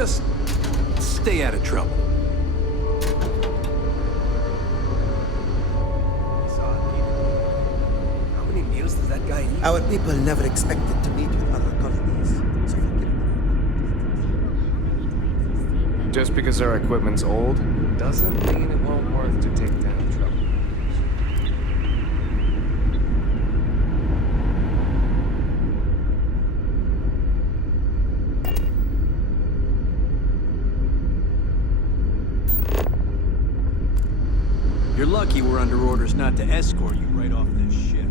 Just stay out of trouble. How many meals does that guy eat? Our people never expected to meet with other colonies, so forgive me. Just because our equipment's old, doesn't mean it won't worth to take down trouble. You're lucky we're under orders not to escort you right off this ship.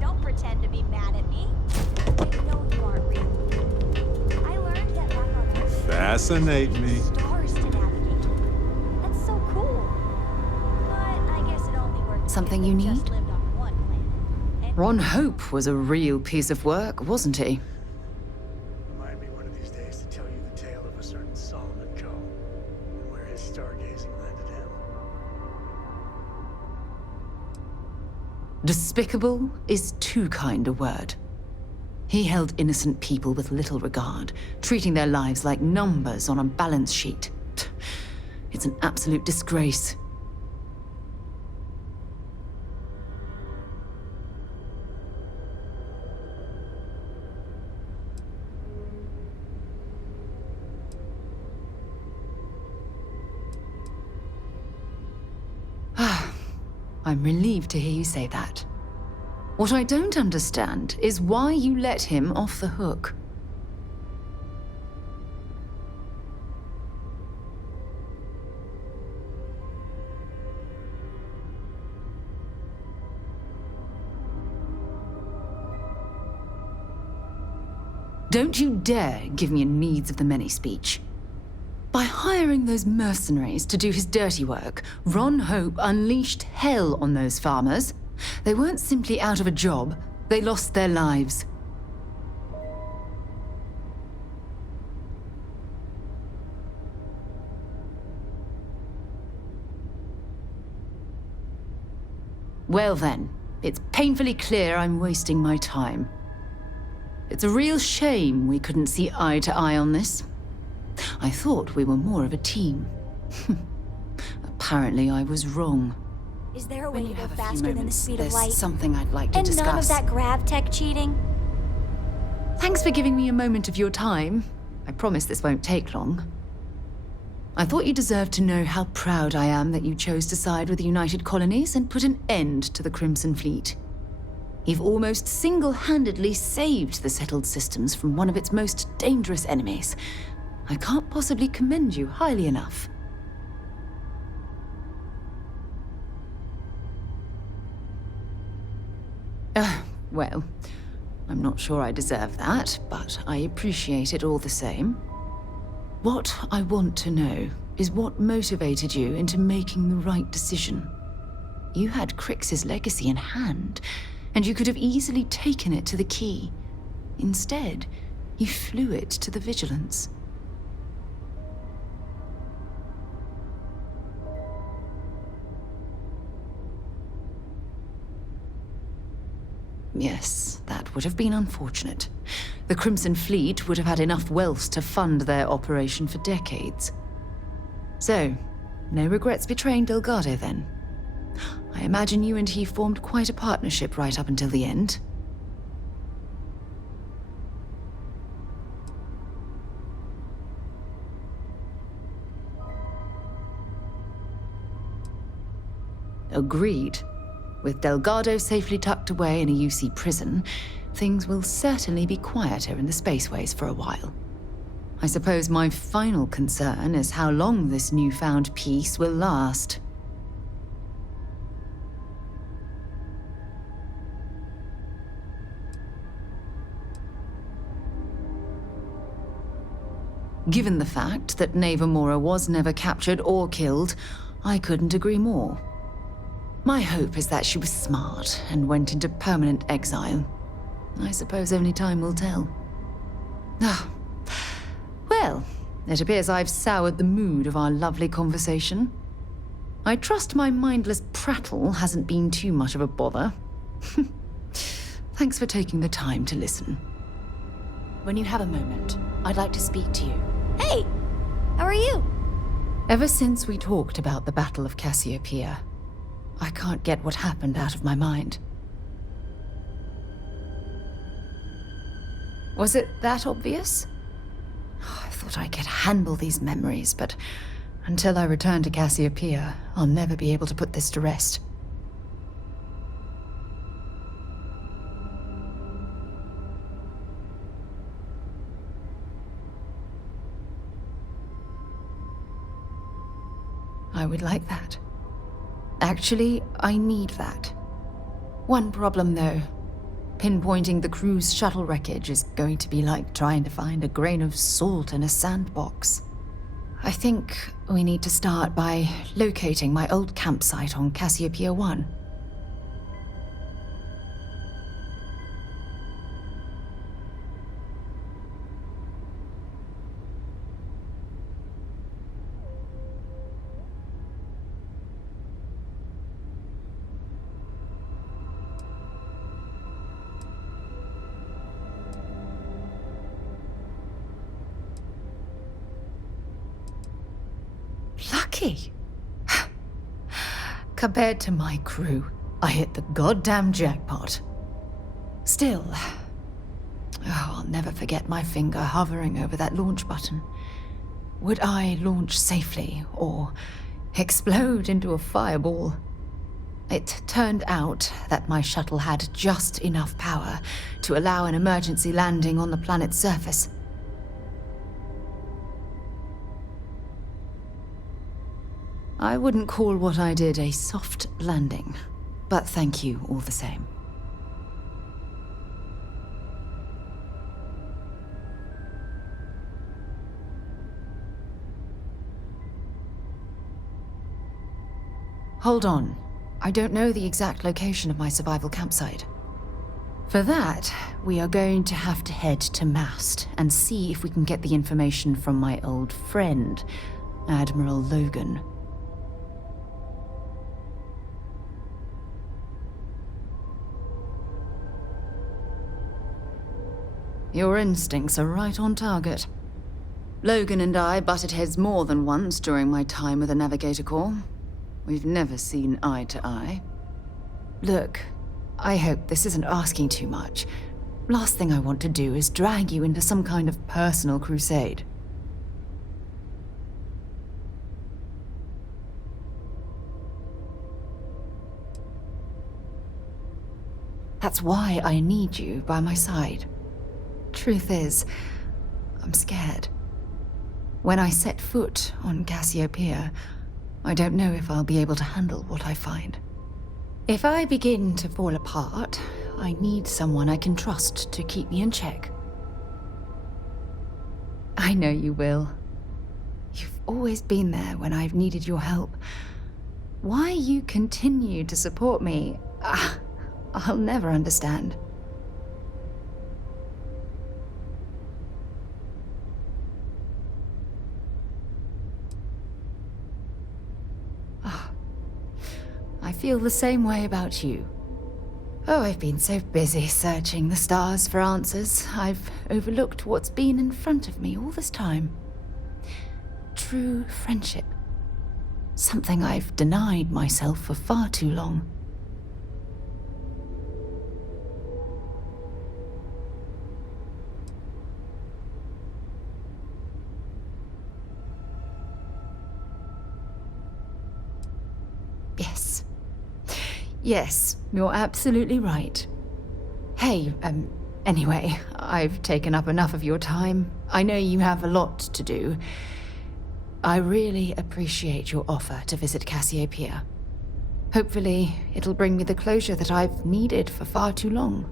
Don't pretend to be mad at me. I know you aren't real. I learned that back on Earth, Fascinate me. stars to navigate. That's so cool. But I guess it only worked. Something if you we just need? lived on one planet. And Ron Hope was a real piece of work, wasn't he? Remind me one of these days to tell you the tale of a certain Solomon Joe and where his stargazing landed him. Despicable is too kind a word. He held innocent people with little regard, treating their lives like numbers on a balance sheet. It's an absolute disgrace. I'm relieved to hear you say that. What I don't understand is why you let him off the hook. Don't you dare give me a needs of the many speech. By hiring those mercenaries to do his dirty work, Ron Hope unleashed hell on those farmers. They weren't simply out of a job, they lost their lives. Well then, it's painfully clear I'm wasting my time. It's a real shame we couldn't see eye to eye on this. I thought we were more of a team. Apparently I was wrong. is there a way When to you go have a few faster than the moments, speed of there's light? something I'd like to And discuss. none of that grav tech cheating? Thanks for giving me a moment of your time. I promise this won't take long. I thought you deserved to know how proud I am that you chose to side with the United Colonies and put an end to the Crimson Fleet. You've almost single-handedly saved the settled systems from one of its most dangerous enemies. I can't possibly commend you highly enough. Well, I'm not sure I deserve that, but I appreciate it all the same. What I want to know is what motivated you into making the right decision. You had Crix's legacy in hand, and you could have easily taken it to the Key. Instead, you flew it to the Vigilance. Yes, that would have been unfortunate. The Crimson Fleet would have had enough wealth to fund their operation for decades. So, no regrets betraying Delgado then? I imagine you and he formed quite a partnership right up until the end. Agreed. With Delgado safely tucked away in a UC prison, things will certainly be quieter in the spaceways for a while. I suppose my final concern is how long this newfound peace will last. Given the fact that Navamora was never captured or killed, I couldn't agree more. My hope is that she was smart and went into permanent exile. I suppose only time will tell. Ah, well, it appears I've soured the mood of our lovely conversation. I trust my mindless prattle hasn't been too much of a bother. Thanks for taking the time to listen. When you have a moment, I'd like to speak to you. Hey! How are you? Ever since we talked about the Battle of Cassiopeia, I can't get what happened out of my mind. Was it that obvious? I thought I could handle these memories, but until I return to Cassiopeia, I'll never be able to put this to rest. I would like that. Actually, I need that. One problem, though. Pinpointing the crew's shuttle wreckage is going to be like trying to find a grain of salt in a sandbox. I think we need to start by locating my old campsite on Cassiopeia 1. Lucky. Compared to my crew, I hit the goddamn jackpot. Still, I'll never forget my finger hovering over that launch button. Would I launch safely or explode into a fireball? It turned out that my shuttle had just enough power to allow an emergency landing on the planet's surface. I wouldn't call what I did a soft landing, but thank you all the same. Hold on. I don't know the exact location of my survival campsite. For that, we are going to have to head to Mast and see if we can get the information from my old friend, Admiral Logan. Your instincts are right on target. Logan and I butted heads more than once during my time with the Navigator Corps. We've never seen eye to eye. Look, I hope this isn't asking too much. Last thing I want to do is drag you into some kind of personal crusade. That's why I need you by my side. Truth is, I'm scared. When I set foot on Cassiopeia, I don't know if I'll be able to handle what I find. If I begin to fall apart, I need someone I can trust to keep me in check. I know you will. You've always been there when I've needed your help. Why you continue to support me, I'll never understand. I feel the same way about you. Oh, I've been so busy searching the stars for answers, I've overlooked what's been in front of me all this time. True friendship. Something I've denied myself for far too long. Yes, you're absolutely right. Hey, anyway, I've taken up enough of your time. I know you have a lot to do. I really appreciate your offer to visit Cassiopeia. Hopefully, it'll bring me the closure that I've needed for far too long.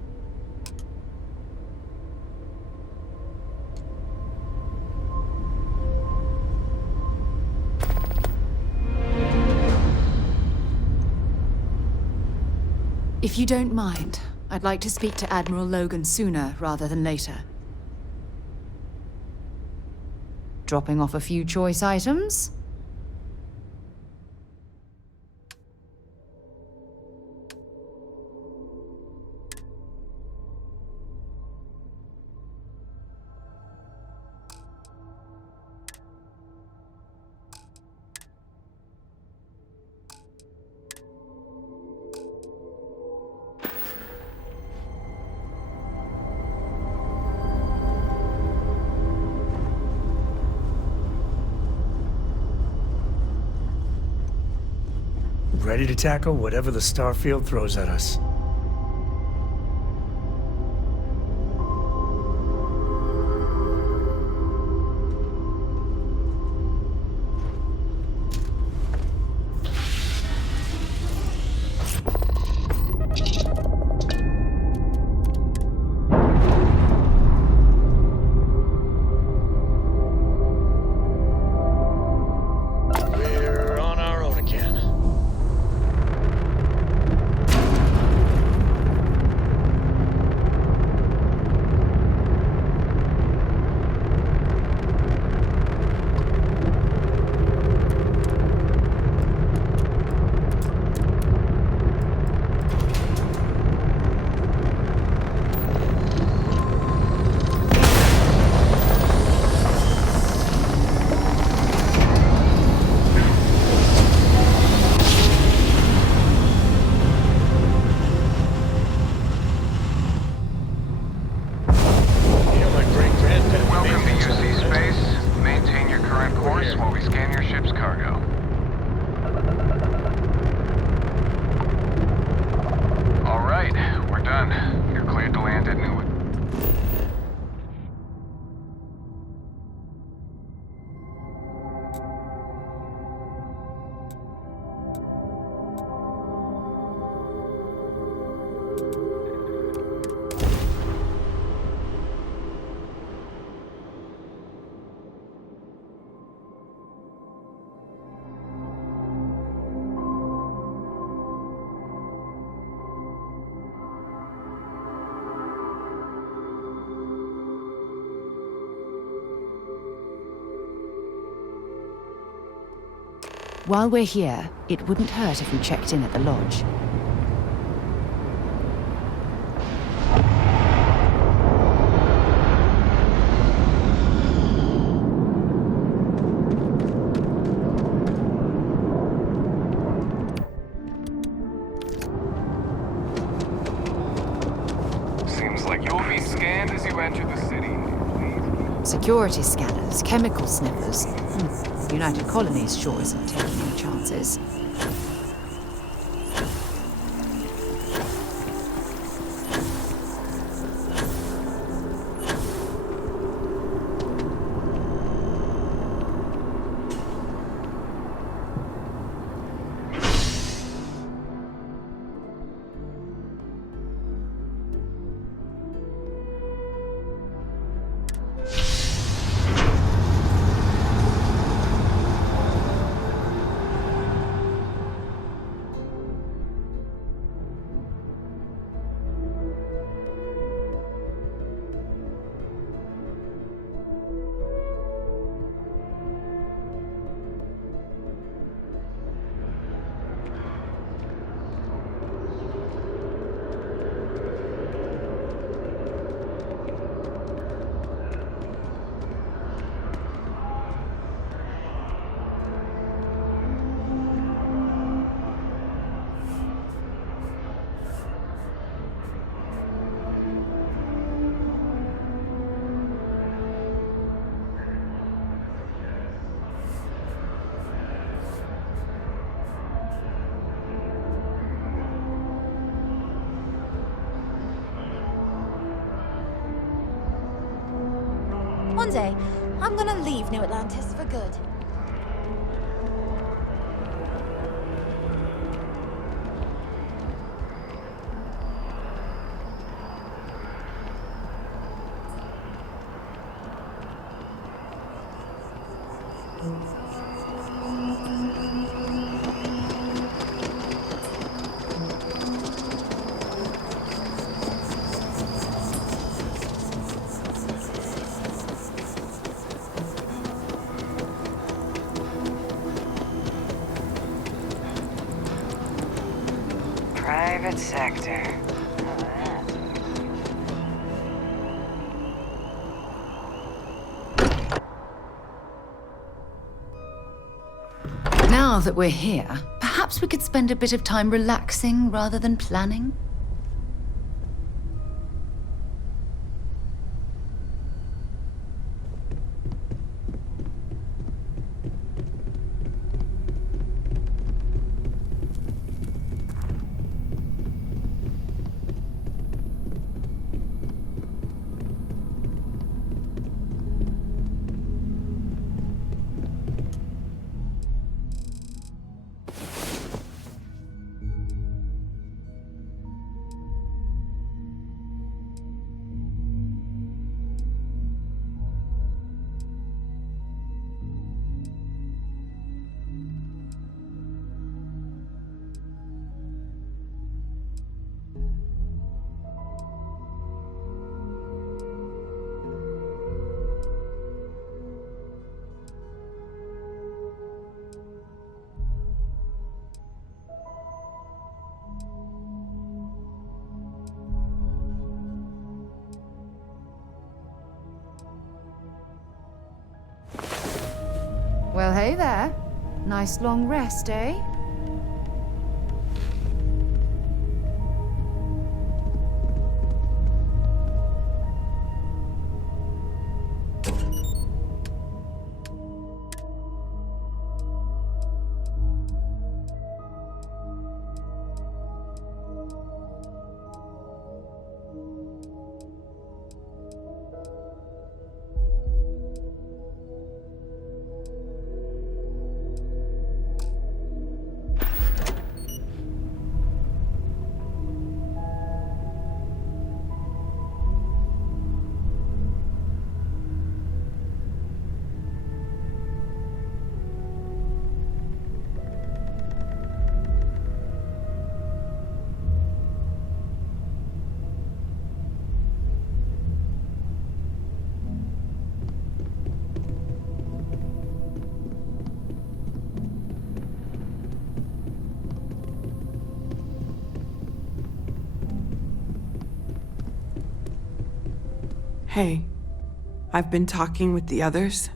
If you don't mind, I'd like to speak to Admiral Logan sooner rather than later. Dropping off a few choice items? Ready to tackle whatever the Starfield throws at us. We're on our own again. Welcome to UC Space. Maintain your current course while we scan your ship's cargo. All right, we're done. You're cleared to land at Newark. While we're here, it wouldn't hurt if we checked in at the lodge. Seems like you'll be scanned as you enter the city. Security scanners, chemical sniffers. United Colonies sure isn't taking any chances. One day, I'm gonna leave New Atlantis for good. Private sector. Now that we're here, perhaps we could spend a bit of time relaxing rather than planning? Well, hey there. Nice long rest, eh? Hey, I've been talking with the others,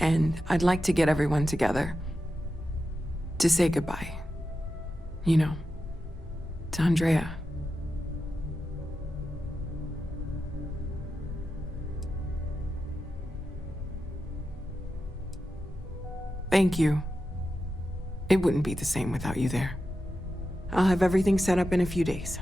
and I'd like to get everyone together. To say goodbye. You know, to Andrea. Thank you. It wouldn't be the same without you there. I'll have everything set up in a few days.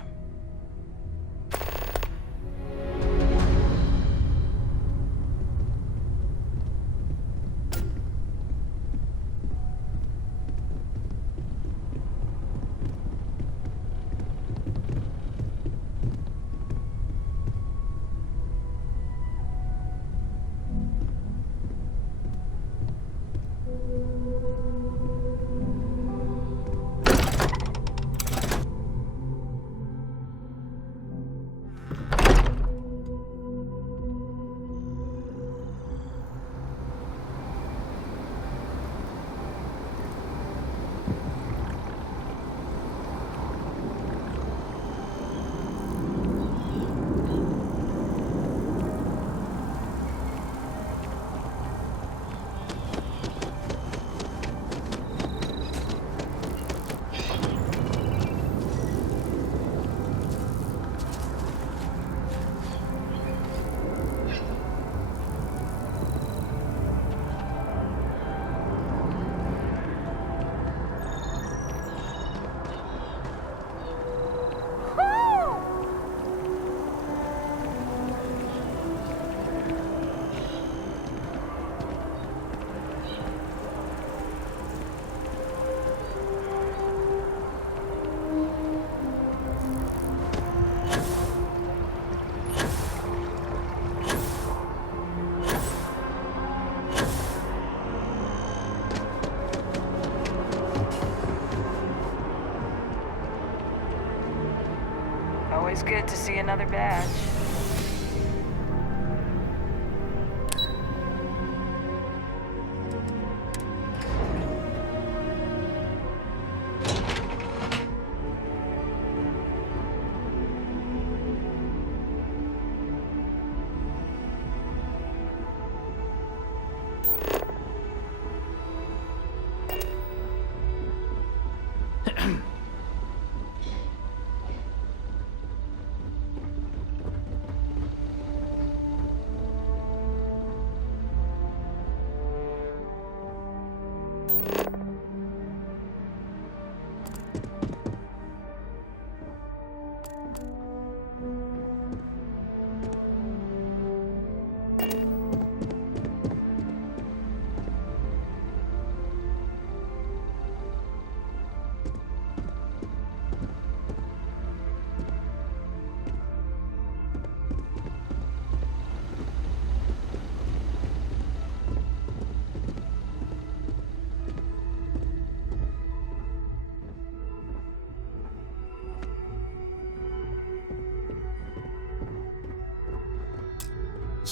good to see another badge.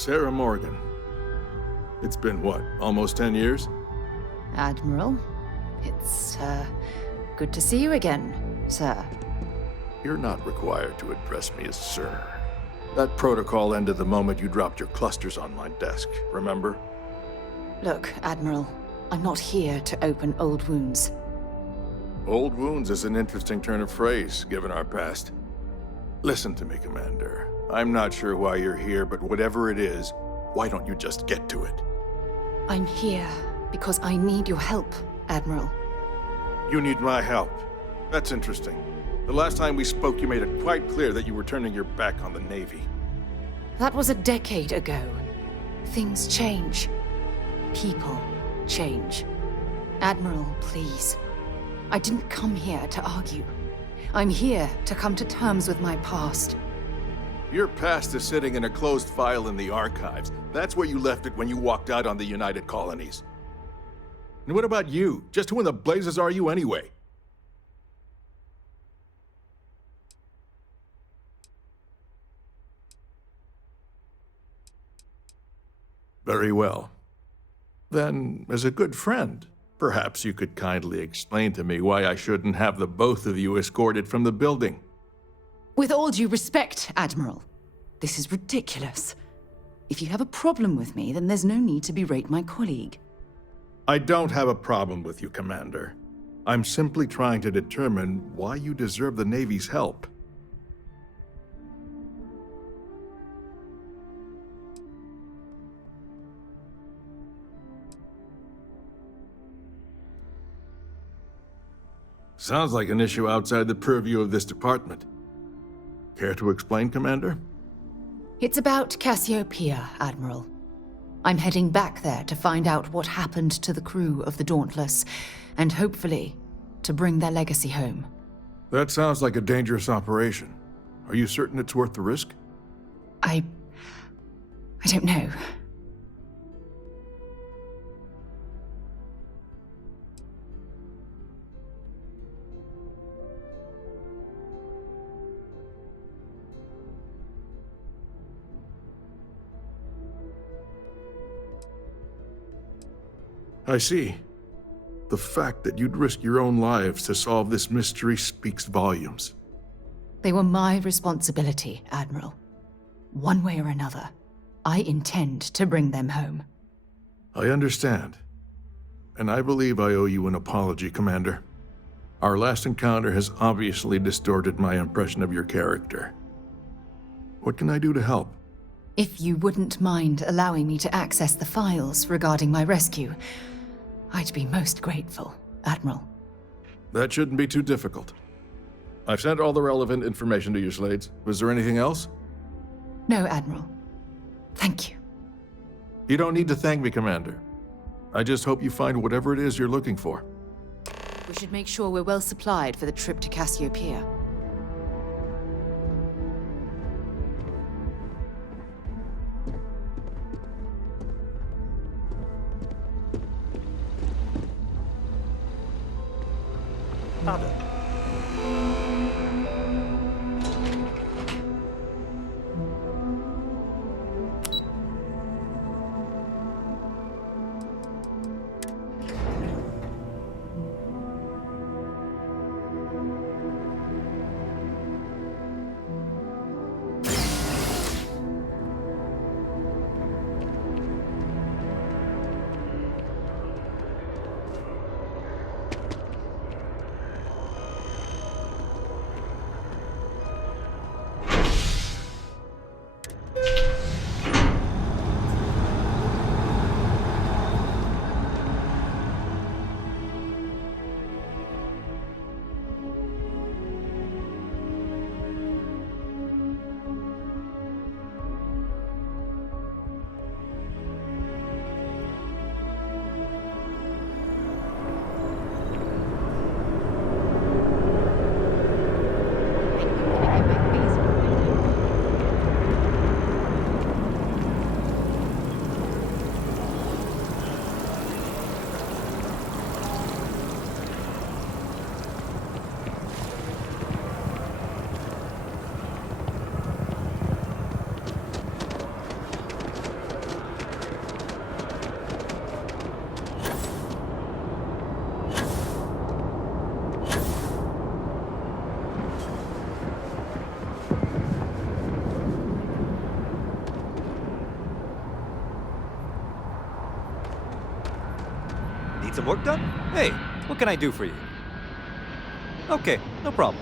Sarah Morgan. It's been what, almost 10 years? Admiral, it's, good to see you again, sir. You're not required to address me as sir. That protocol ended the moment you dropped your clusters on my desk, remember? Look, Admiral, I'm not here to open old wounds. Old wounds is an interesting turn of phrase, given our past. Listen to me, Commander. I'm not sure why you're here, but whatever it is, why don't you just get to it? I'm here because I need your help, Admiral. You need my help. That's interesting. The last time we spoke, you made it quite clear that you were turning your back on the Navy. That was a decade ago. Things change. People change. Admiral, please. I didn't come here to argue. I'm here to come to terms with my past. Your past is sitting in a closed file in the archives. That's where you left it when you walked out on the United Colonies. And what about you? Just who in the blazes are you anyway? Very well. Then, as a good friend, perhaps you could kindly explain to me why I shouldn't have the both of you escorted from the building. With all due respect, Admiral, this is ridiculous. If you have a problem with me, then there's no need to berate my colleague. I don't have a problem with you, Commander. I'm simply trying to determine why you deserve the Navy's help. Sounds like an issue outside the purview of this department. Care to explain, Commander? It's about Cassiopeia, Admiral. I'm heading back there to find out what happened to the crew of the Dauntless, and hopefully, to bring their legacy home. That sounds like a dangerous operation. Are you certain it's worth the risk? I don't know. I see. The fact that you'd risk your own lives to solve this mystery speaks volumes. They were my responsibility, Admiral. One way or another, I intend to bring them home. I understand. And I believe I owe you an apology, Commander. Our last encounter has obviously distorted my impression of your character. What can I do to help? If you wouldn't mind allowing me to access the files regarding my rescue, I'd be most grateful, Admiral. That shouldn't be too difficult. I've sent all the relevant information to you, Slades. Was there anything else? No, Admiral. Thank you. You don't need to thank me, Commander. I just hope you find whatever it is you're looking for. We should make sure we're well supplied for the trip to Cassiopeia. Need some work done? Hey, what can I do for you? Okay, no problem.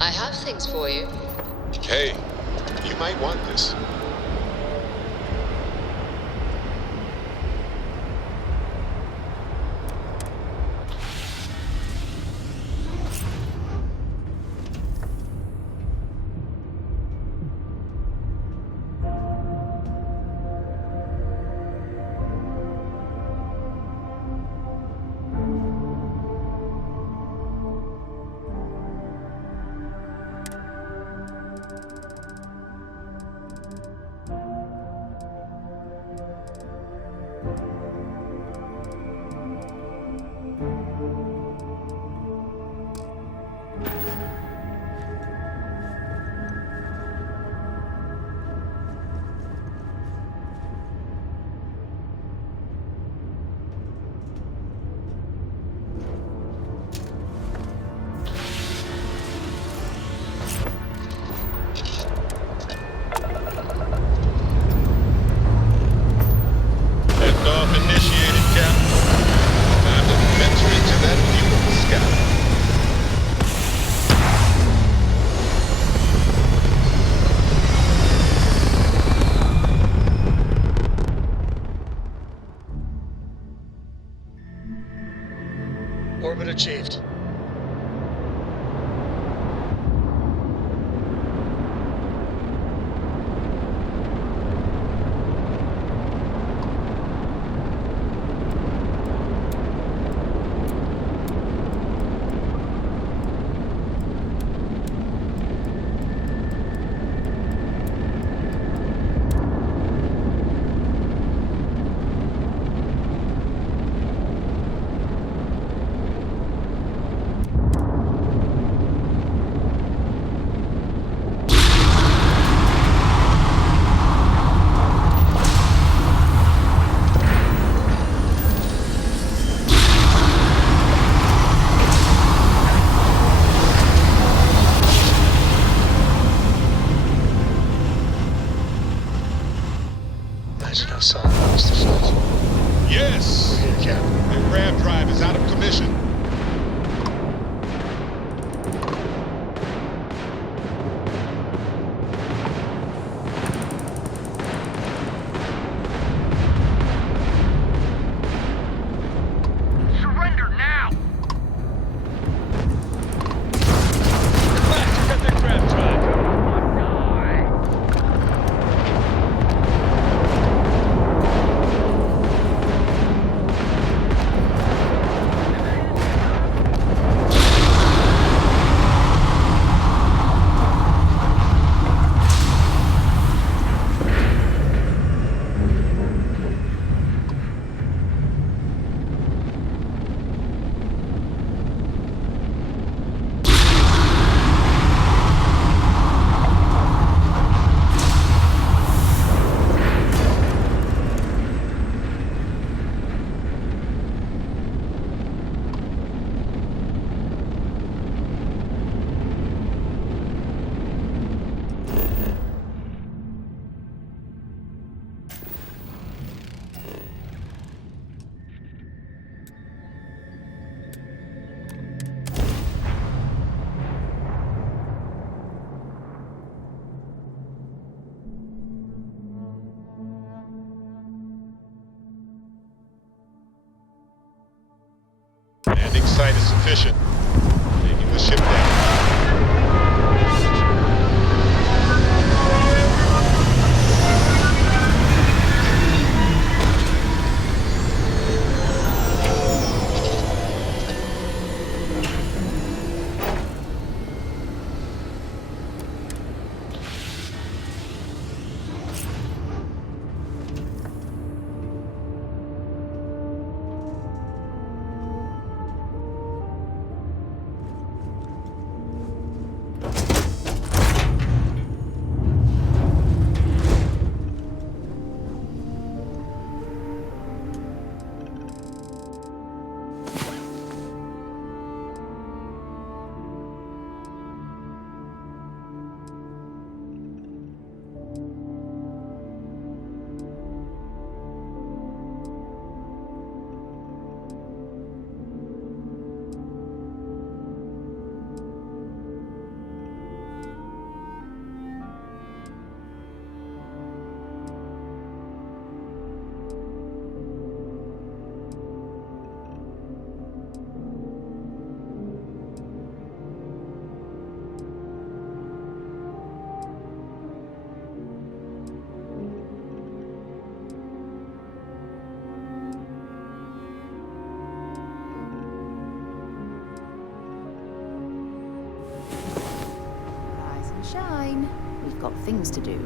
I have things for you. Hey, you might want this. Orbit achieved. landing site is sufficient. Taking the ship down. Rise and shine. We've got things to do.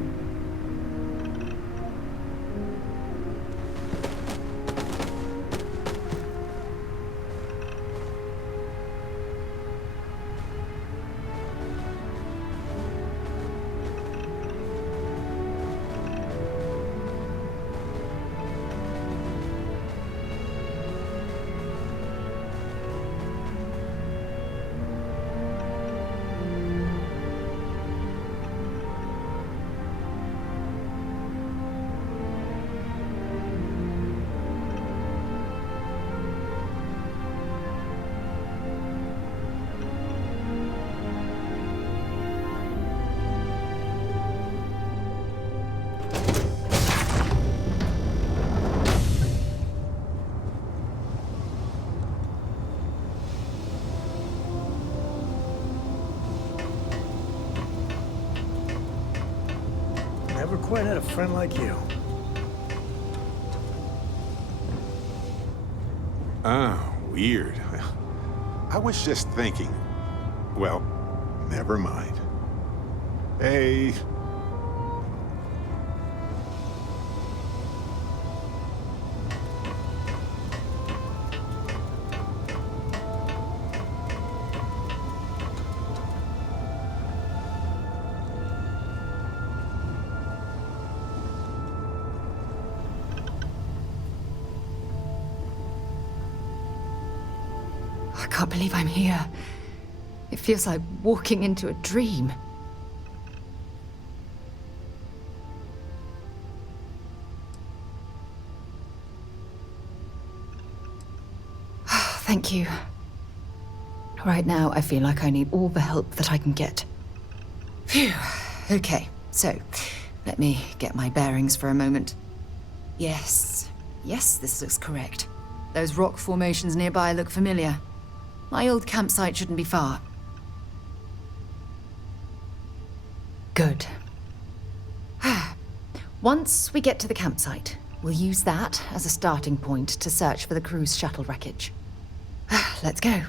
Never quite had a friend like you. Oh, weird. I was just thinking. Well, never mind. Hey. I can't believe I'm here. It feels like walking into a dream. Thank you. Right now, I feel like I need all the help that I can get. Phew. Okay, so let me get my bearings for a moment. Yes, this looks correct. Those rock formations nearby look familiar. My old campsite shouldn't be far. Good. Once we get to the campsite, we'll use that as a starting point to search for the cruise shuttle wreckage. Let's go.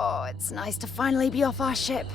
Oh, it's nice to finally be off our ship.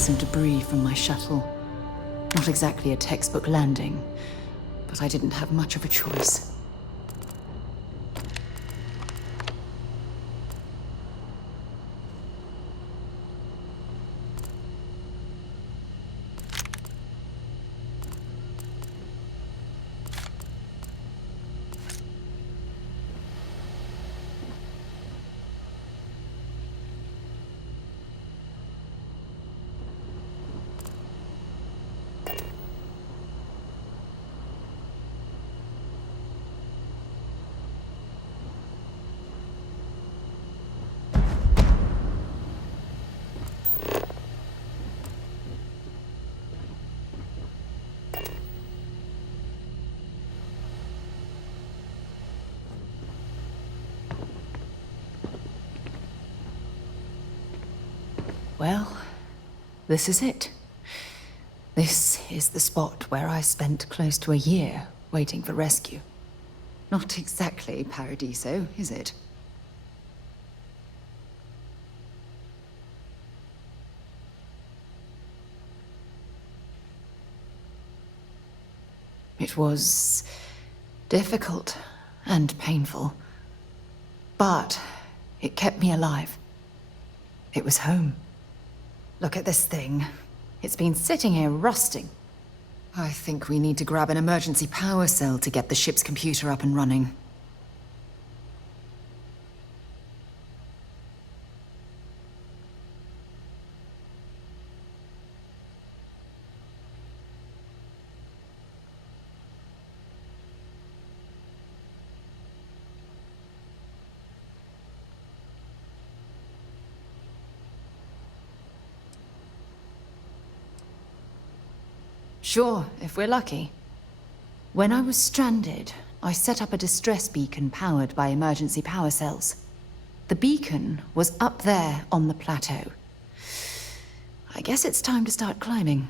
Some debris from my shuttle. Not exactly a textbook landing, but I didn't have much of a choice. Well, this is it. This is the spot where I spent close to a year waiting for rescue. Not exactly Paradiso, is it? It was difficult and painful, but it kept me alive. It was home. Look at this thing. It's been sitting here rusting. I think we need to grab an emergency power cell to get the ship's computer up and running. Sure, if we're lucky. When I was stranded, I set up a distress beacon powered by emergency power cells. The beacon was up there on the plateau. I guess it's time to start climbing.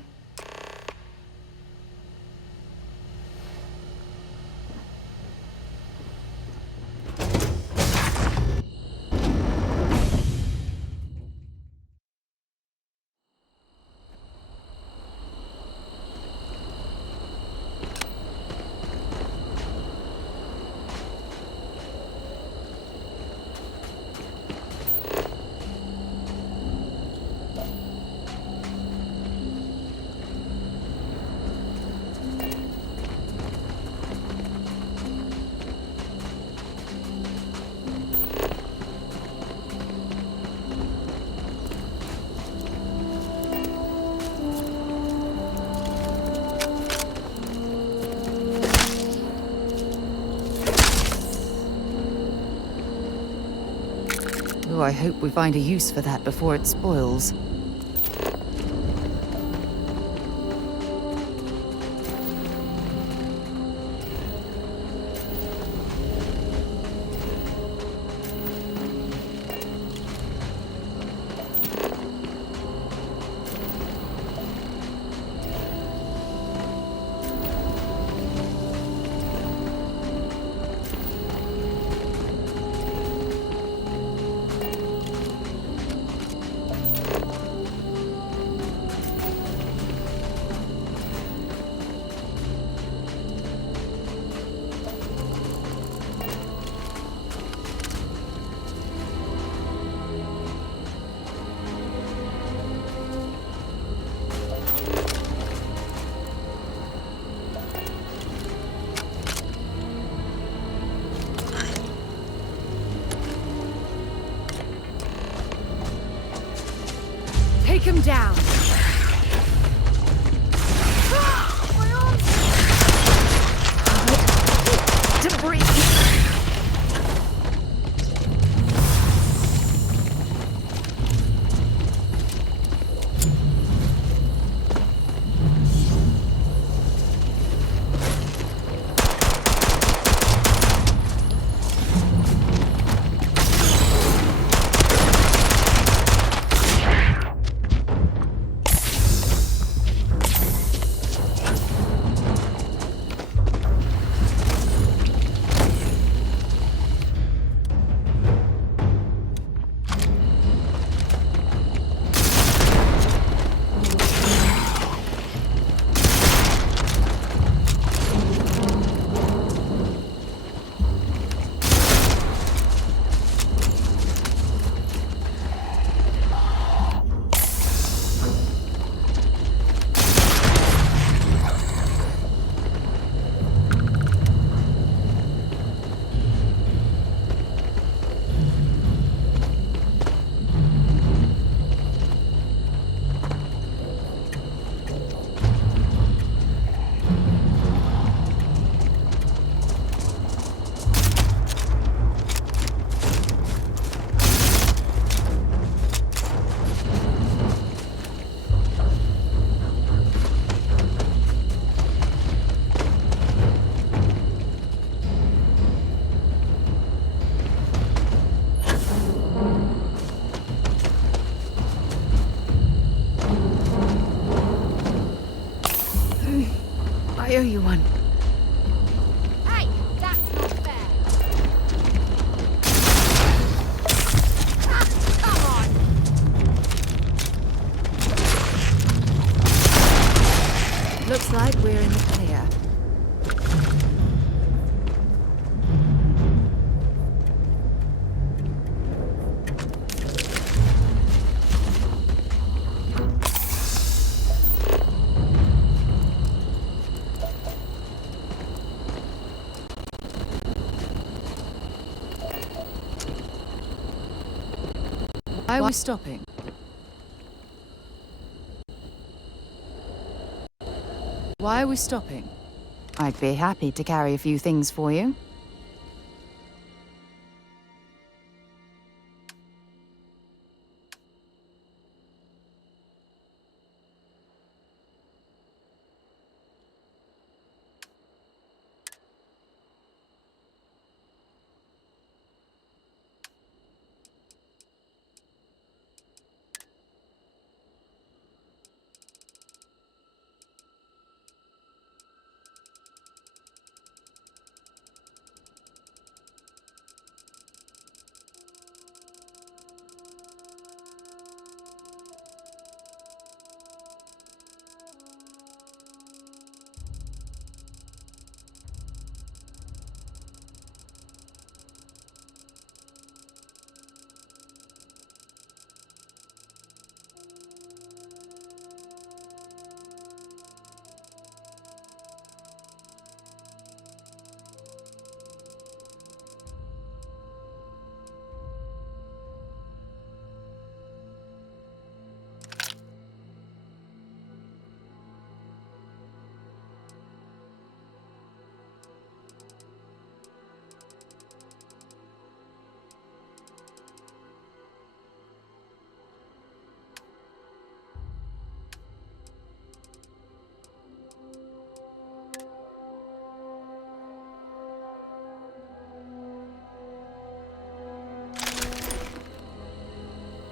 Oh, I hope we find a use for that before it spoils. Take him down! Debris! I owe you one. Hey, that's not fair. Ah, come on. Looks like we're in the clear. Why are we stopping? Why are we stopping? I'd be happy to carry a few things for you.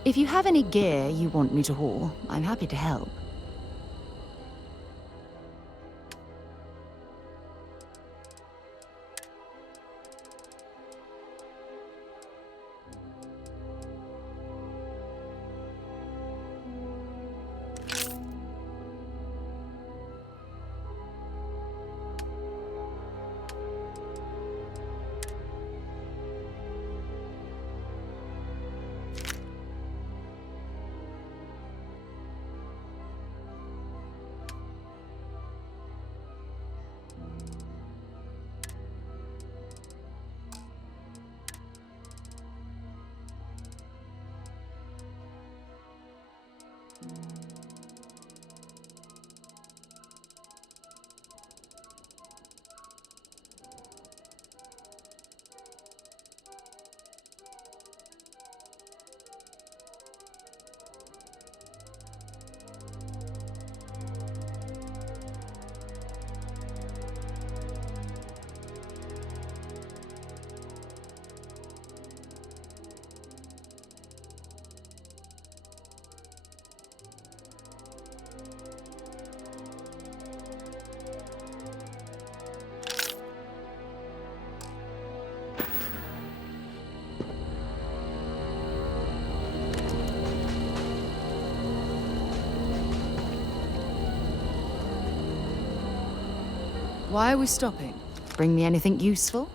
If you have any gear you want me to haul, I'm happy to help. Why are we stopping? Bring me anything useful?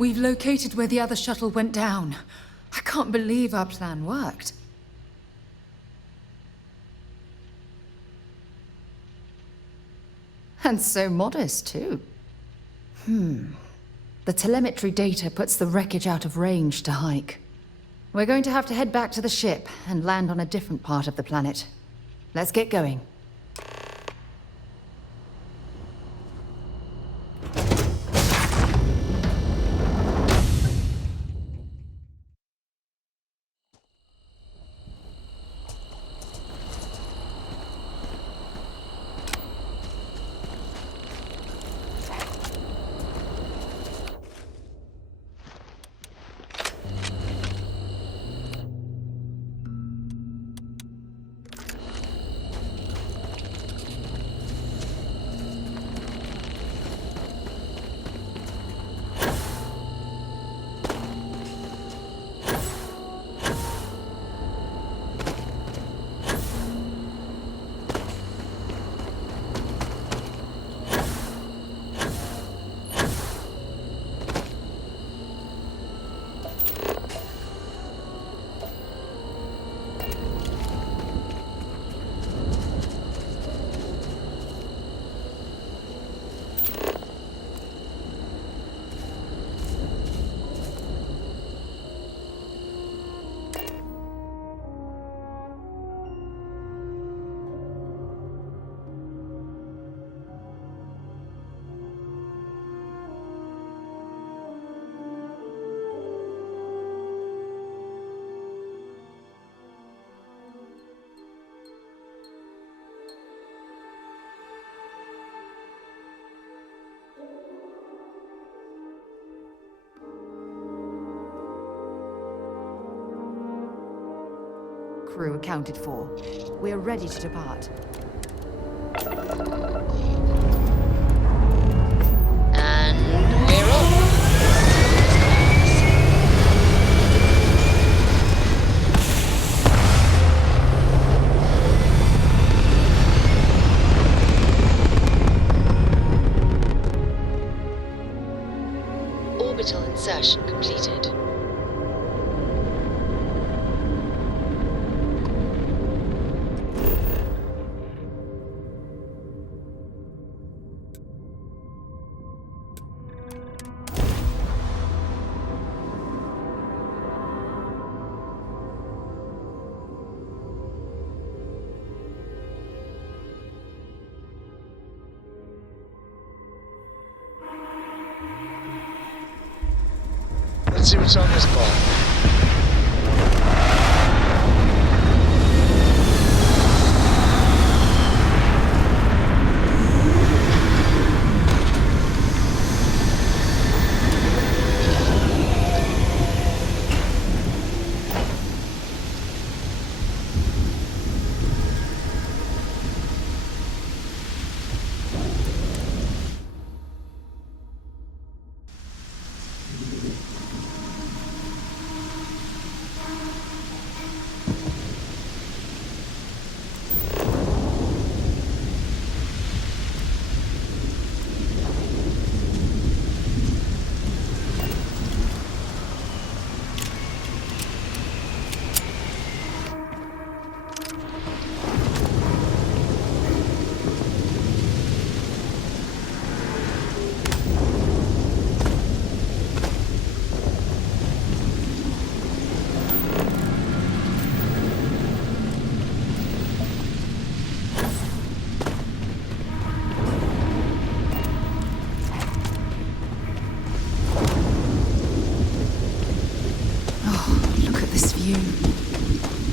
We've located where the other shuttle went down. I can't believe our plan worked. And so modest, too. The telemetry data puts the wreckage out of range to hike. We're going to have to head back to the ship and land on a different part of the planet. Let's get going. Crew accounted for. We're ready to depart. And we're off. Orbital insertion completed. Let's see what's on this ball.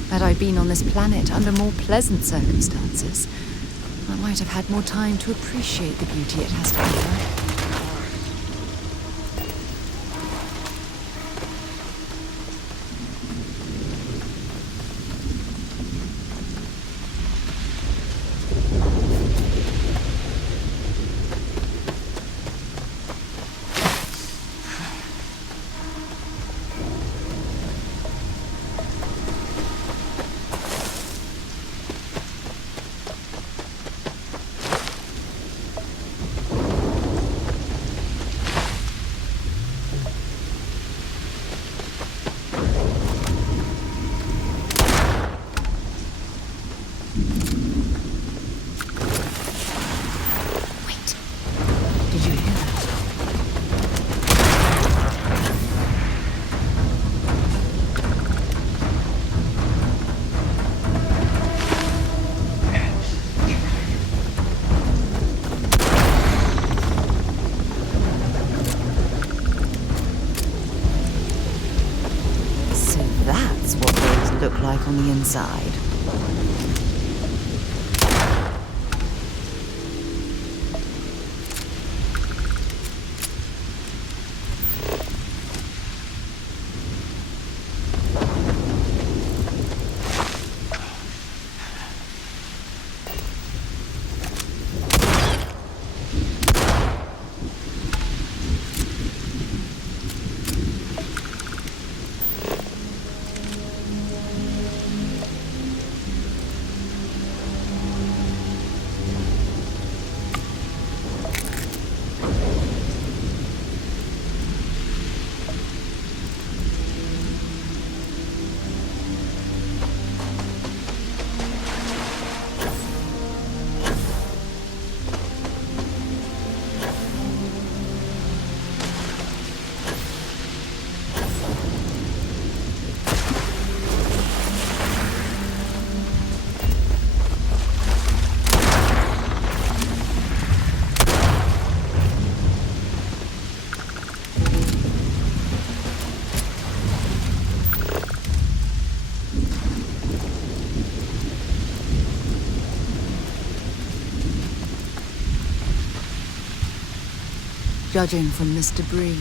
Had I been on this planet under more pleasant circumstances, I might have had more time to appreciate the beauty it has to offer. what those look like on the inside. Judging from this debris,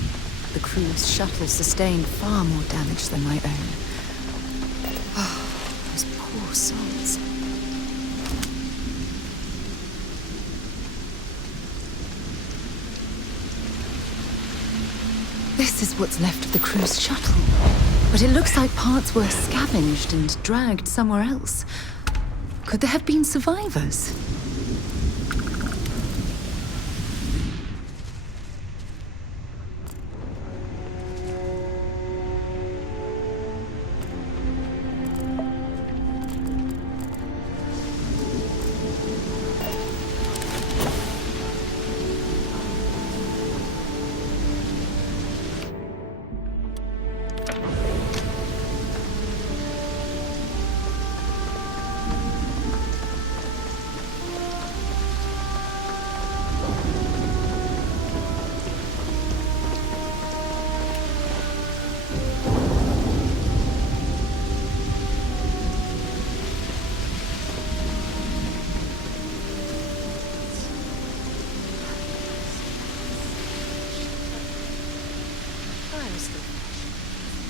the crew's shuttle sustained far more damage than my own. Oh, those poor souls. This is what's left of the crew's shuttle. But it looks like parts were scavenged and dragged somewhere else. Could there have been survivors?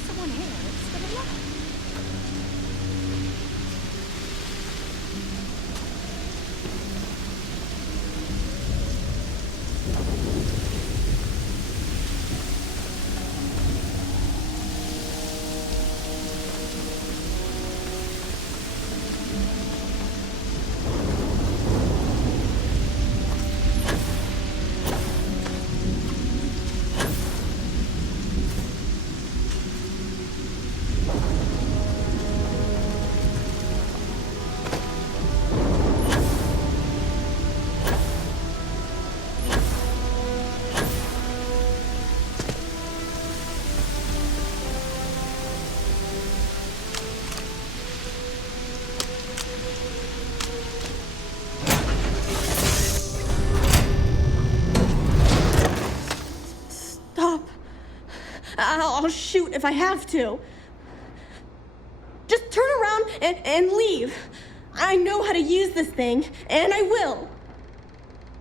Someone here is gonna laugh. I'll shoot if I have to. Just turn around and leave. I know how to use this thing, and I will.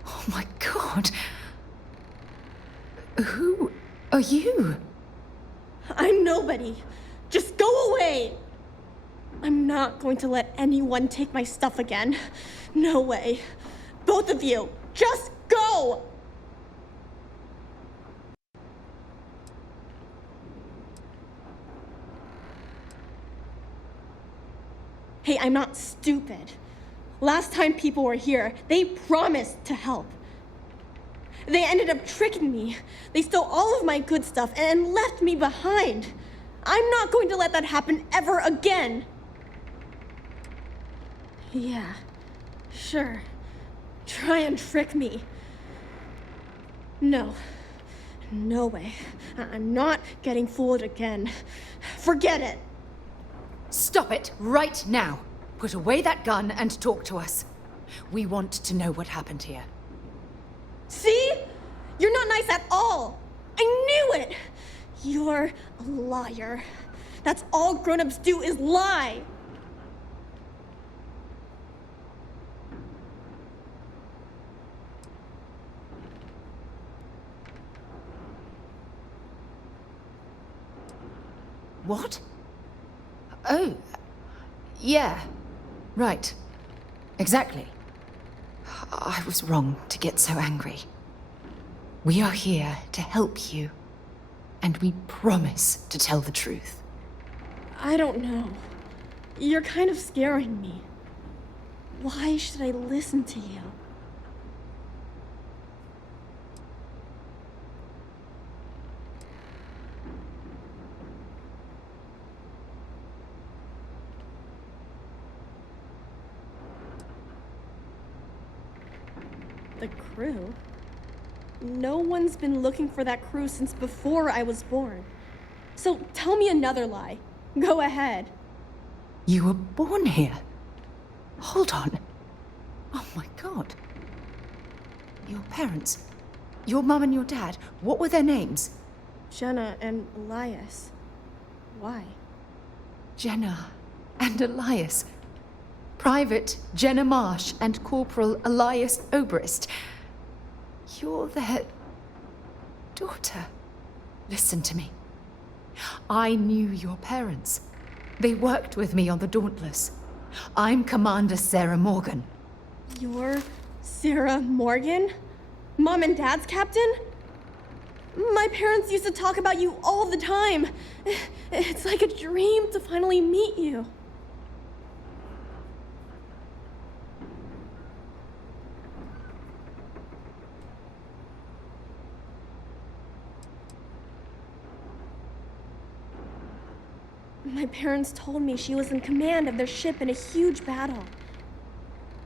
Oh my God. Who are you? I'm nobody. Just go away. I'm not going to let anyone take my stuff again. No way. Both of you, just go! Hey, I'm not stupid. Last time people were here, they promised to help. They ended up tricking me. They stole all of my good stuff and left me behind. I'm not going to let that happen ever again. Yeah, sure. Try and trick me. No. No way. I'm not getting fooled again. Forget it. Stop it right now. Put away that gun and talk to us. We want to know what happened here. See? You're not nice at all. I knew it. You're a liar. That's all grown-ups do is lie. What? Oh, yeah. Right. Exactly. I was wrong to get so angry. We are here to help you, and we promise to tell the truth. I don't know. You're kind of scaring me. Why should I listen to you? The crew? No one's been looking for that crew since before I was born. So tell me another lie. Go ahead. You were born here? Hold on. Oh my god. Your parents, your mum and your dad, what were their names? Jenna and Elias. Why? Jenna and Elias. Private Jenna Marsh and Corporal Elias Obrist. You're their daughter. Listen to me. I knew your parents. They worked with me on the Dauntless. I'm Commander Sarah Morgan. You're Sarah Morgan? Mom and Dad's captain? My parents used to talk about you all the time. It's like a dream to finally meet you. My parents told me she was in command of their ship in a huge battle.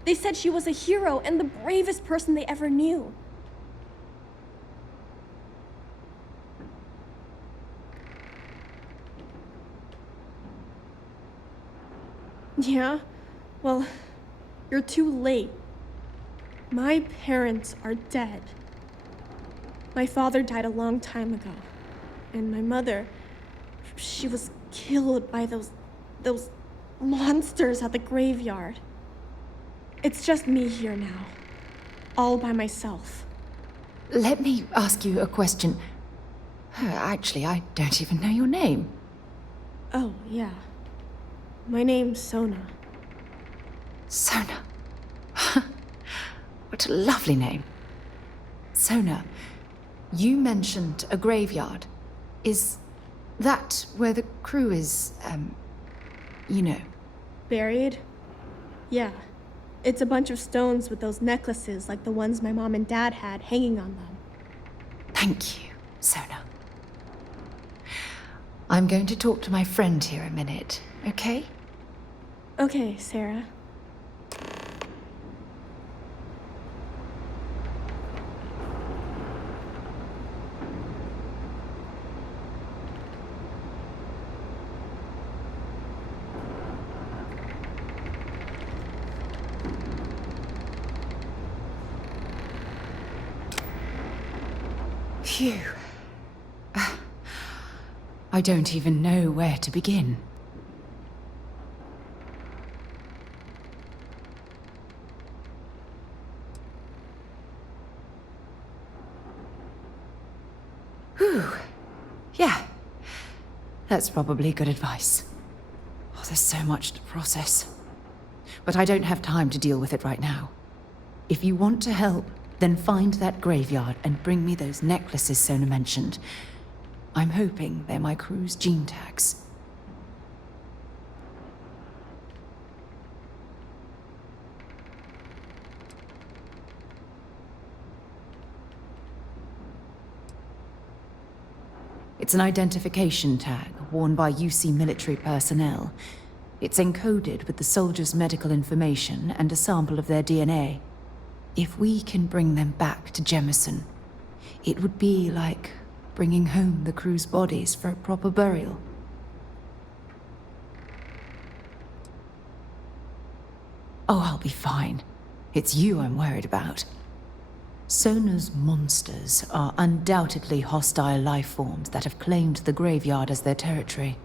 They said she was a hero and the bravest person they ever knew. Yeah? Well, you're too late. My parents are dead. My father died a long time ago. And my mother, she was killed by those monsters at the graveyard. It's just me here now, all by myself. Let me ask you a question. Actually, I don't even know your name. Oh, yeah. My name's Sona. Sona. What a lovely name. Sona, you mentioned a graveyard. Is that where the crew is, you know? Buried? Yeah. It's a bunch of stones with those necklaces like the ones my mom and dad had hanging on them. Thank you, Sona. I'm going to talk to my friend here a minute, okay? Okay, Sarah. Phew. I don't even know where to begin. Whew. Yeah. That's probably good advice. Oh, there's so much to process. But I don't have time to deal with it right now. If you want to help, then find that graveyard and bring me those necklaces Sona mentioned. I'm hoping they're my crew's gene tags. It's an identification tag worn by UC military personnel. It's encoded with the soldiers' medical information and a sample of their DNA. If we can bring them back to Jemison, it would be like bringing home the crew's bodies for a proper burial. Oh, I'll be fine. It's you I'm worried about. Sona's monsters are undoubtedly hostile life forms that have claimed the graveyard as their territory.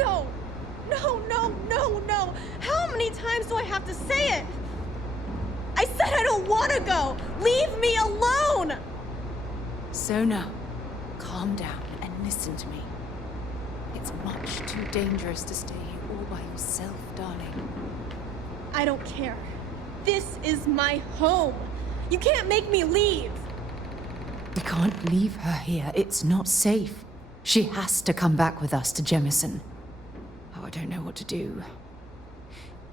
No! No, no, no, no! How many times do I have to say it? I said I don't want to go! Leave me alone! Sona, calm down and listen to me. It's much too dangerous to stay here all by yourself, darling. I don't care. This is my home. You can't make me leave. We can't leave her here. It's not safe. She has to come back with us to Jemison. Oh, I don't know what to do.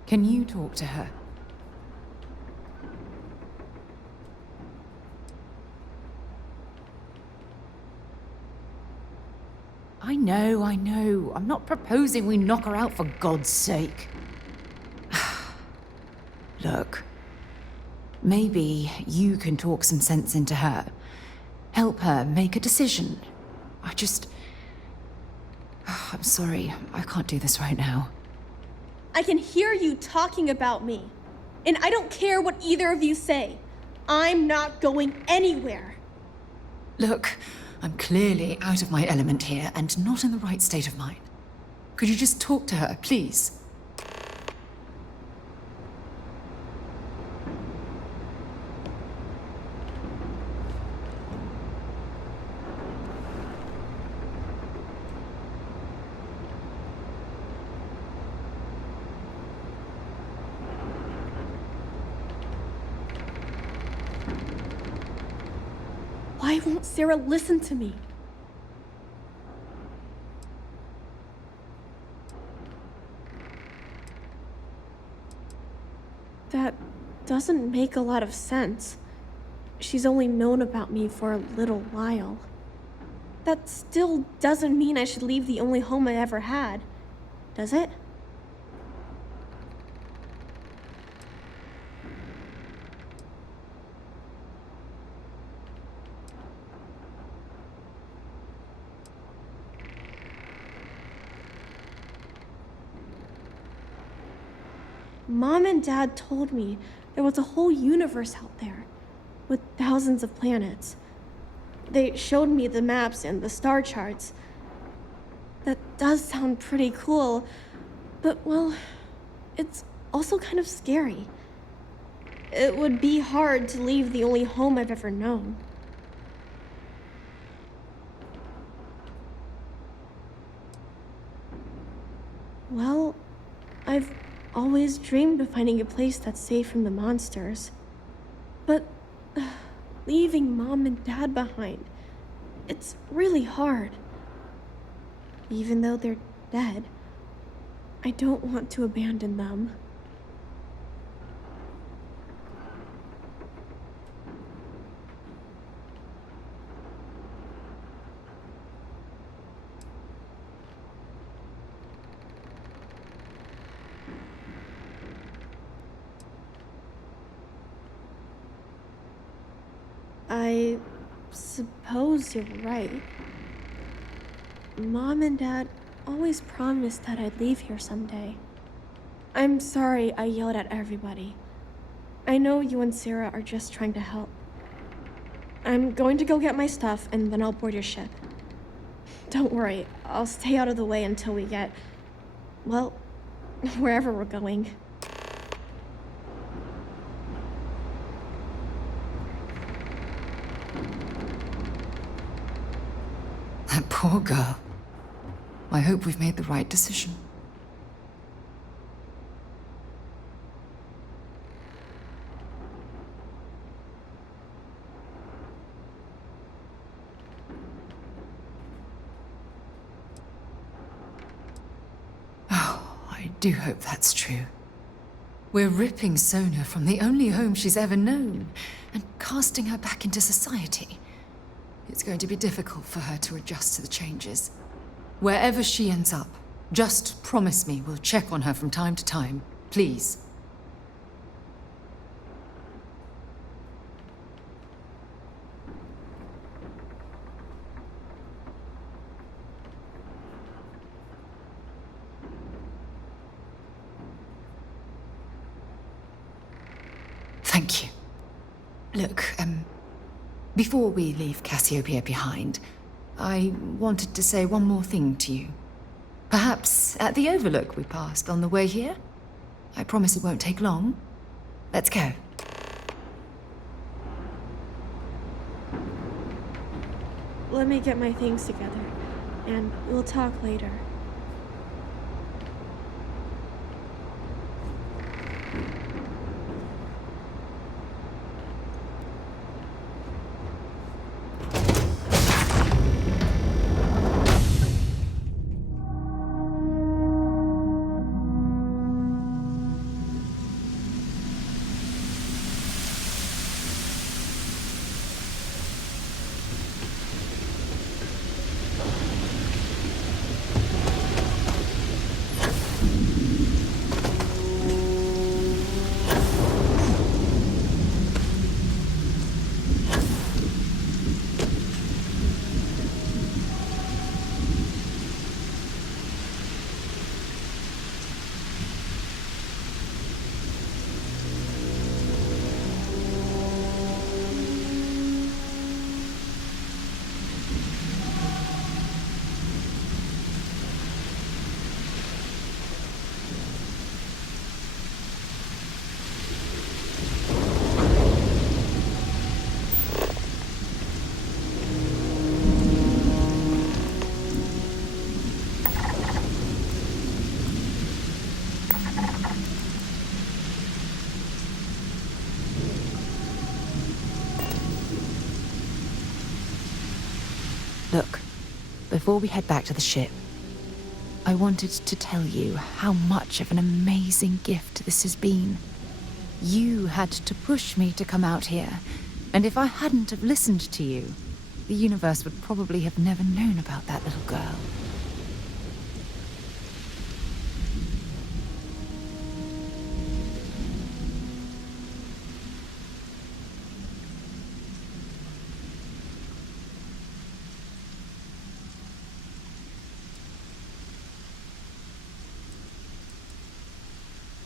Can you talk to her? I know. I'm not proposing we knock her out for God's sake. Look, maybe you can talk some sense into her. Help her make a decision. I'm sorry, I can't do this right now. I can hear you talking about me. And I don't care what either of you say. I'm not going anywhere. Look, I'm clearly out of my element here and not in the right state of mind. Could you just talk to her, please? Why won't Sarah listen to me? That doesn't make a lot of sense. She's only known about me for a little while. That still doesn't mean I should leave the only home I ever had, does it? Mom and Dad told me there was a whole universe out there, with thousands of planets. They showed me the maps and the star charts. That does sound pretty cool, but well, it's also kind of scary. It would be hard to leave the only home I've ever known. Well, I've always dreamed of finding a place that's safe from the monsters. But leaving Mom and Dad behind, it's really hard. Even though they're dead, I don't want to abandon them. I suppose you're right. Mom and Dad always promised that I'd leave here someday. I'm sorry I yelled at everybody. I know you and Sarah are just trying to help. I'm going to go get my stuff and then I'll board your ship. Don't worry, I'll stay out of the way until we get, well, wherever we're going. That poor girl. I hope we've made the right decision. Oh, I do hope that's true. We're ripping Sona from the only home she's ever known and casting her back into society. It's going to be difficult for her to adjust to the changes. Wherever she ends up, just promise me we'll check on her from time to time, please. Thank you. Look, before we leave Cassiopeia behind, I wanted to say one more thing to you. Perhaps at the overlook we passed on the way here? I promise it won't take long. Let's go. Let me get my things together, and we'll talk later. Look, before we head back to the ship, I wanted to tell you how much of an amazing gift this has been. You had to push me to come out here, and if I hadn't have listened to you, the universe would probably have never known about that little girl.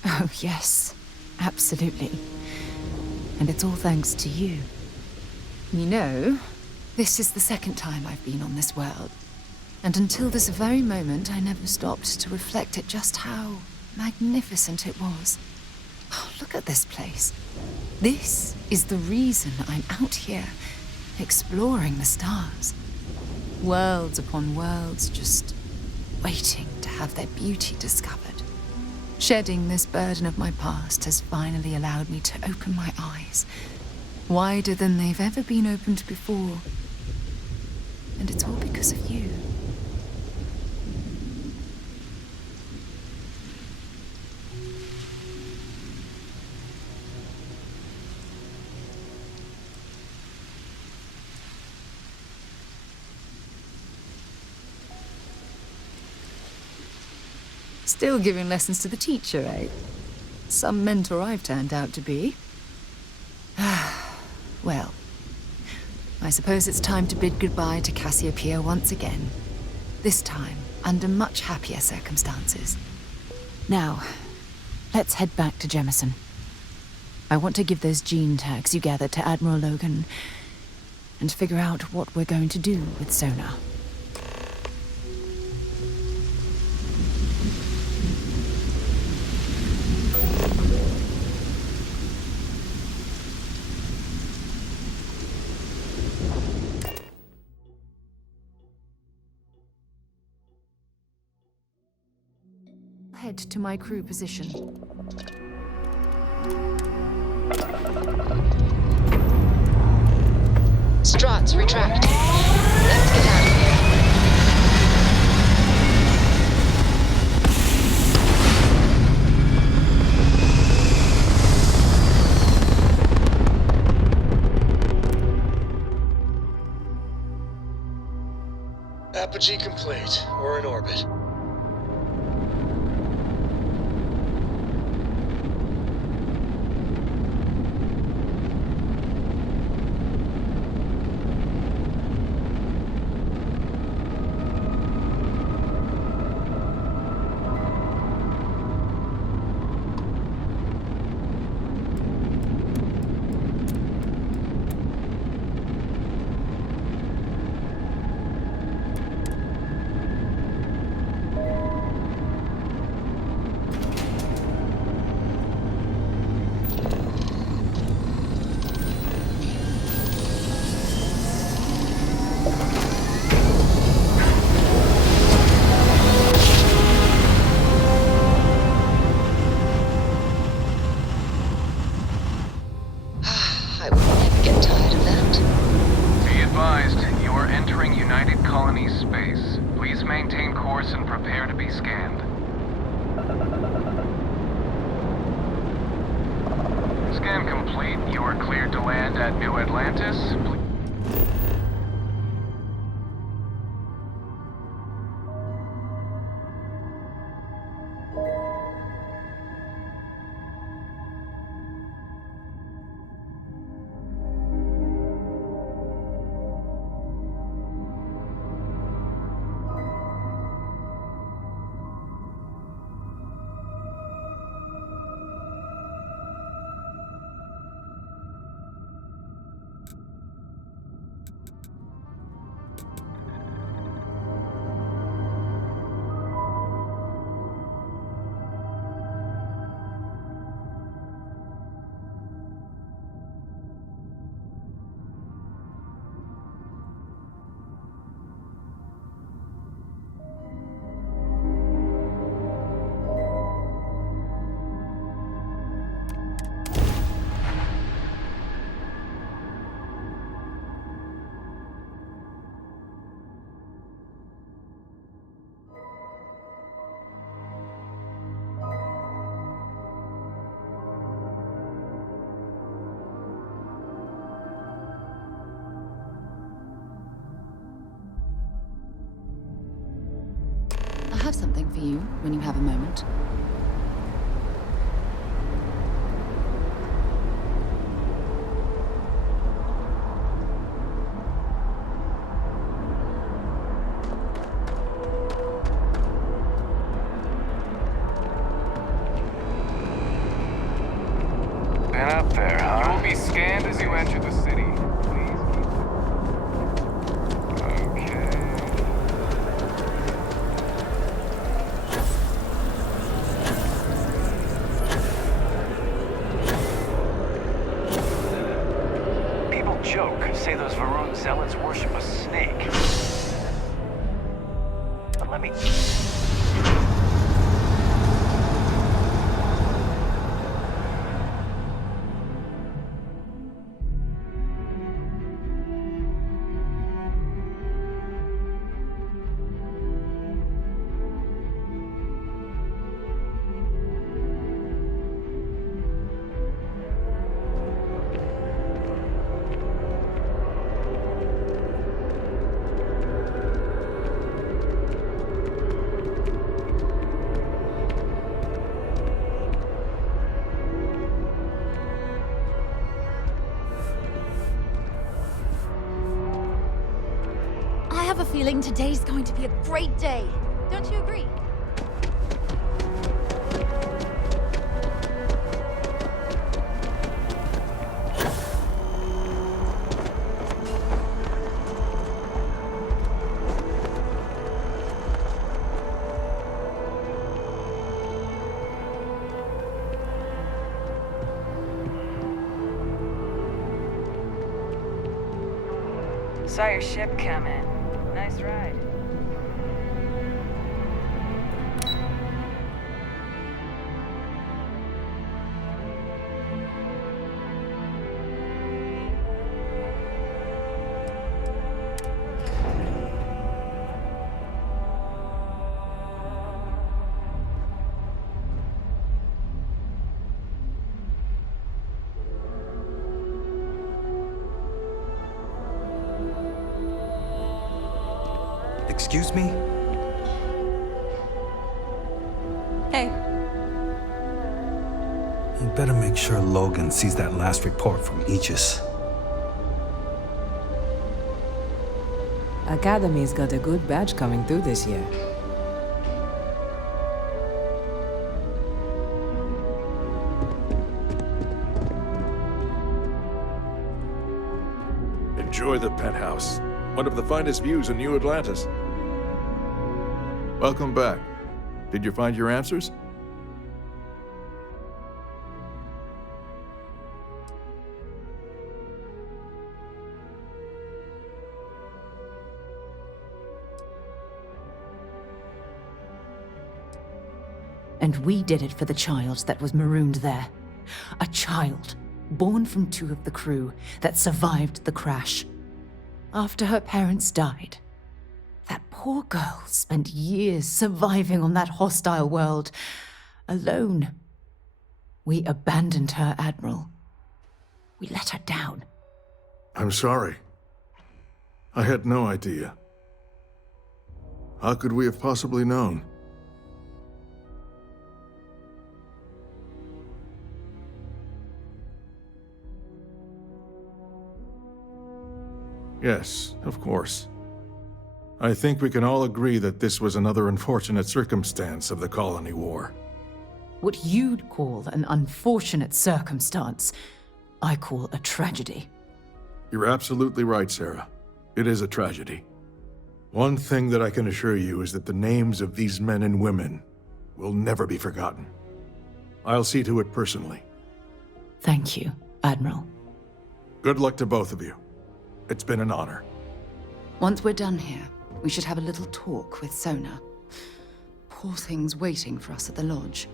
Oh, yes, absolutely. And it's all thanks to you. You know, this is the second time I've been on this world. And until this very moment, I never stopped to reflect at just how magnificent it was. Oh, look at this place. This is the reason I'm out here, exploring the stars. Worlds upon worlds, just waiting to have their beauty discovered. Shedding this burden of my past has finally allowed me to open my eyes, wider than they've ever been opened before. And it's all because of you. Still giving lessons to the teacher, eh? Some mentor I've turned out to be. Well, I suppose it's time to bid goodbye to Cassiopeia once again. This time, under much happier circumstances. Now, let's head back to Jemison. I want to give those gene tags you gathered to Admiral Logan and figure out what we're going to do with Sona. Head to my crew position. Struts retracting. Let's get out of here. Apogee complete. We're in orbit. for you when you have a moment. Been up there, huh? You will be scanned as you enter the city. Please. Okay. People joke, say those Varun zealots worship a snake. But let me... I have a feeling today's going to be a great day. Don't you agree? Saw your ship come in. Nice ride. Excuse me? Hey. You better make sure Logan sees that last report from Aegis. Academy's got a good batch coming through this year. Enjoy the penthouse. One of the finest views in New Atlantis. Welcome back. Did you find your answers? And we did it for the child that was marooned there. A child, born from two of the crew, that survived the crash. After her parents died, that poor girl spent years surviving on that hostile world, alone. We abandoned her, Admiral. We let her down. I'm sorry. I had no idea. How could we have possibly known? Yes, of course. I think we can all agree that this was another unfortunate circumstance of the Colony War. What you'd call an unfortunate circumstance, I call a tragedy. You're absolutely right, Sarah. It is a tragedy. One thing that I can assure you is that the names of these men and women will never be forgotten. I'll see to it personally. Thank you, Admiral. Good luck to both of you. It's been an honor. Once we're done here, we should have a little talk with Sona. Poor thing's waiting for us at the lodge.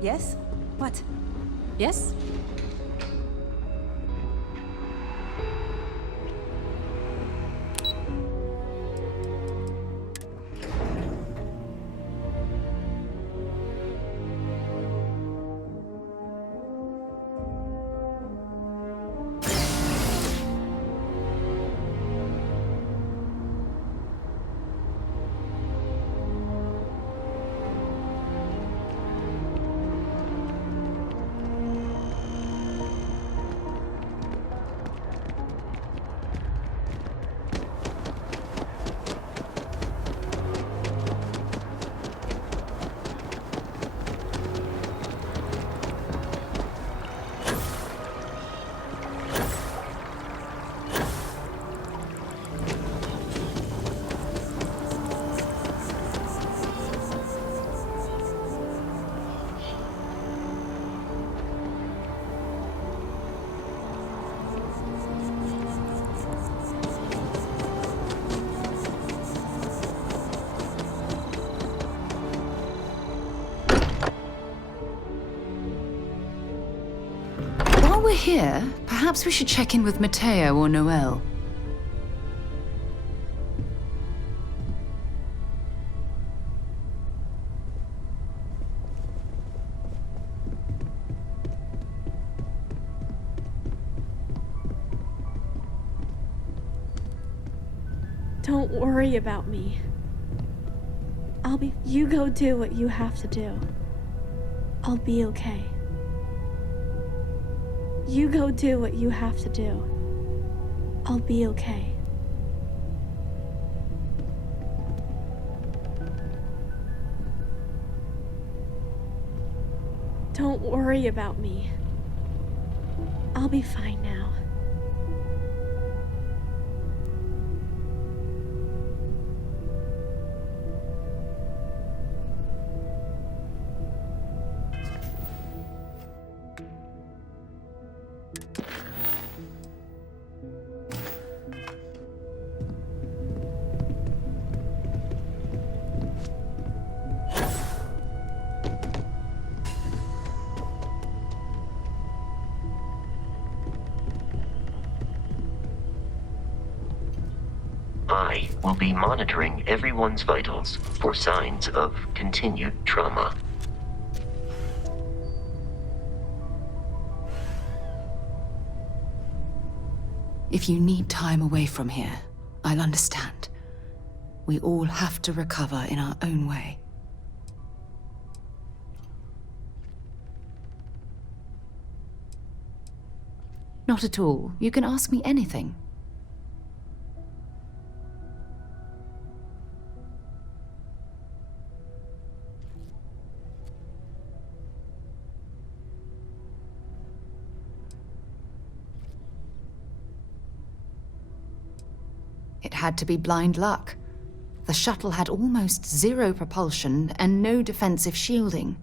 Yes? What? Yes? here, perhaps we should check in with Mateo or Noel. Don't worry about me. You go do what you have to do. I'll be okay. You go do what you have to do. I'll be okay. Don't worry about me. I'll be fine now. I will be monitoring everyone's vitals for signs of continued trauma. If you need time away from here, I'll understand. We all have to recover in our own way. Not at all. You can ask me anything. It had to be blind luck. The shuttle had almost zero propulsion and no defensive shielding.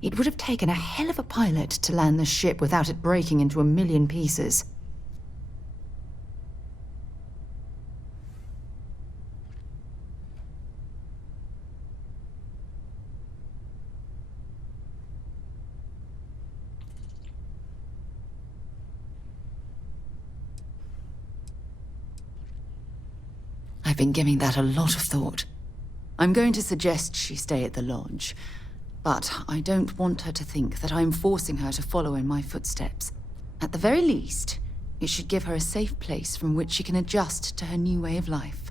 It would have taken a hell of a pilot to land the ship without it breaking into a million pieces. I've been giving that a lot of thought. I'm going to suggest she stay at the lodge, but I don't want her to think that I'm forcing her to follow in my footsteps. At the very least, it should give her a safe place from which she can adjust to her new way of life.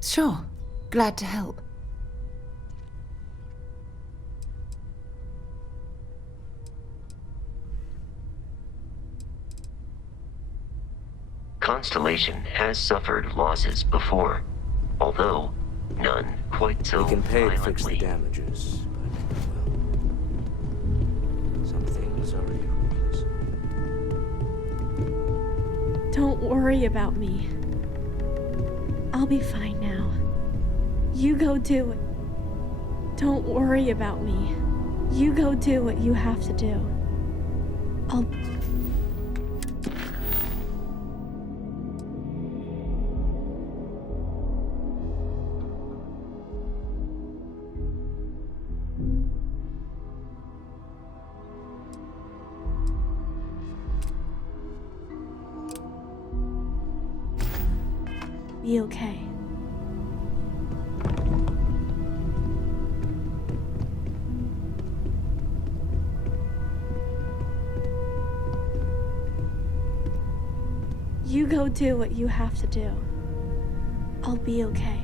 Sure, glad to help. Constellation has suffered losses before, although none quite so We can pay to fix the violently. damages, but, well, some things are irreplaceable. Don't worry about me. I'll be fine now. You go do it. Don't worry about me. You go do what you have to do. I'll... be okay. You go do what you have to do. I'll be okay.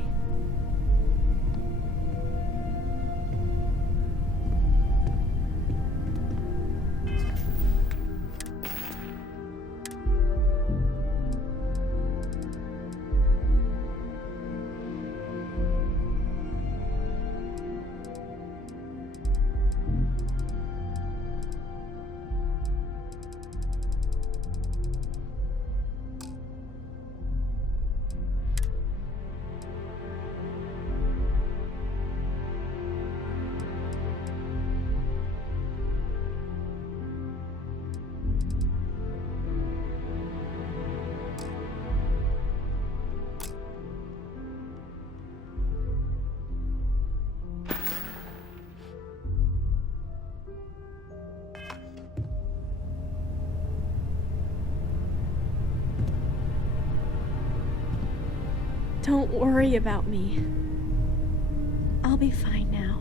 don't worry about me. I'll be fine now.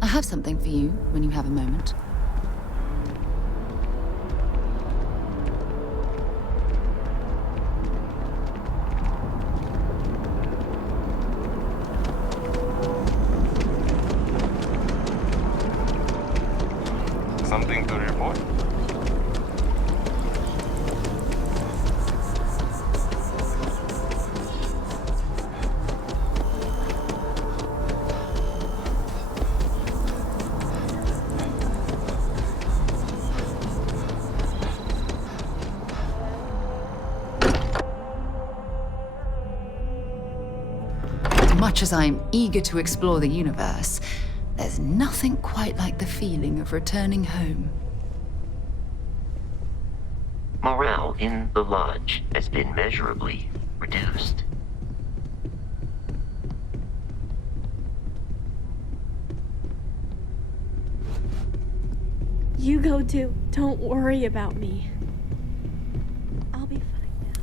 I have something for you when you have a moment. Something to report? Much as I'm eager to explore the universe, there's nothing quite like the feeling of returning home. Morale in the lodge has been measurably reduced. You go too. Don't worry about me. I'll be fine now.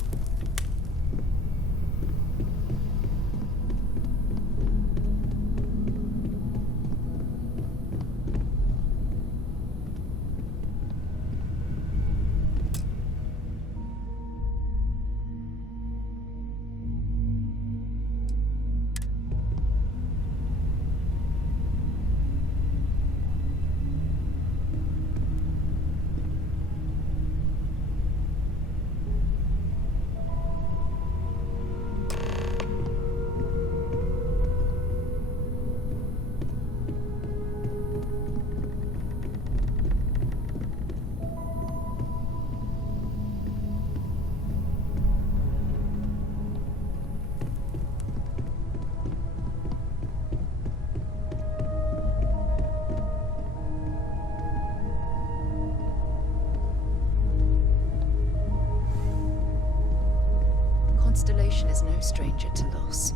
Constellation is no stranger to loss.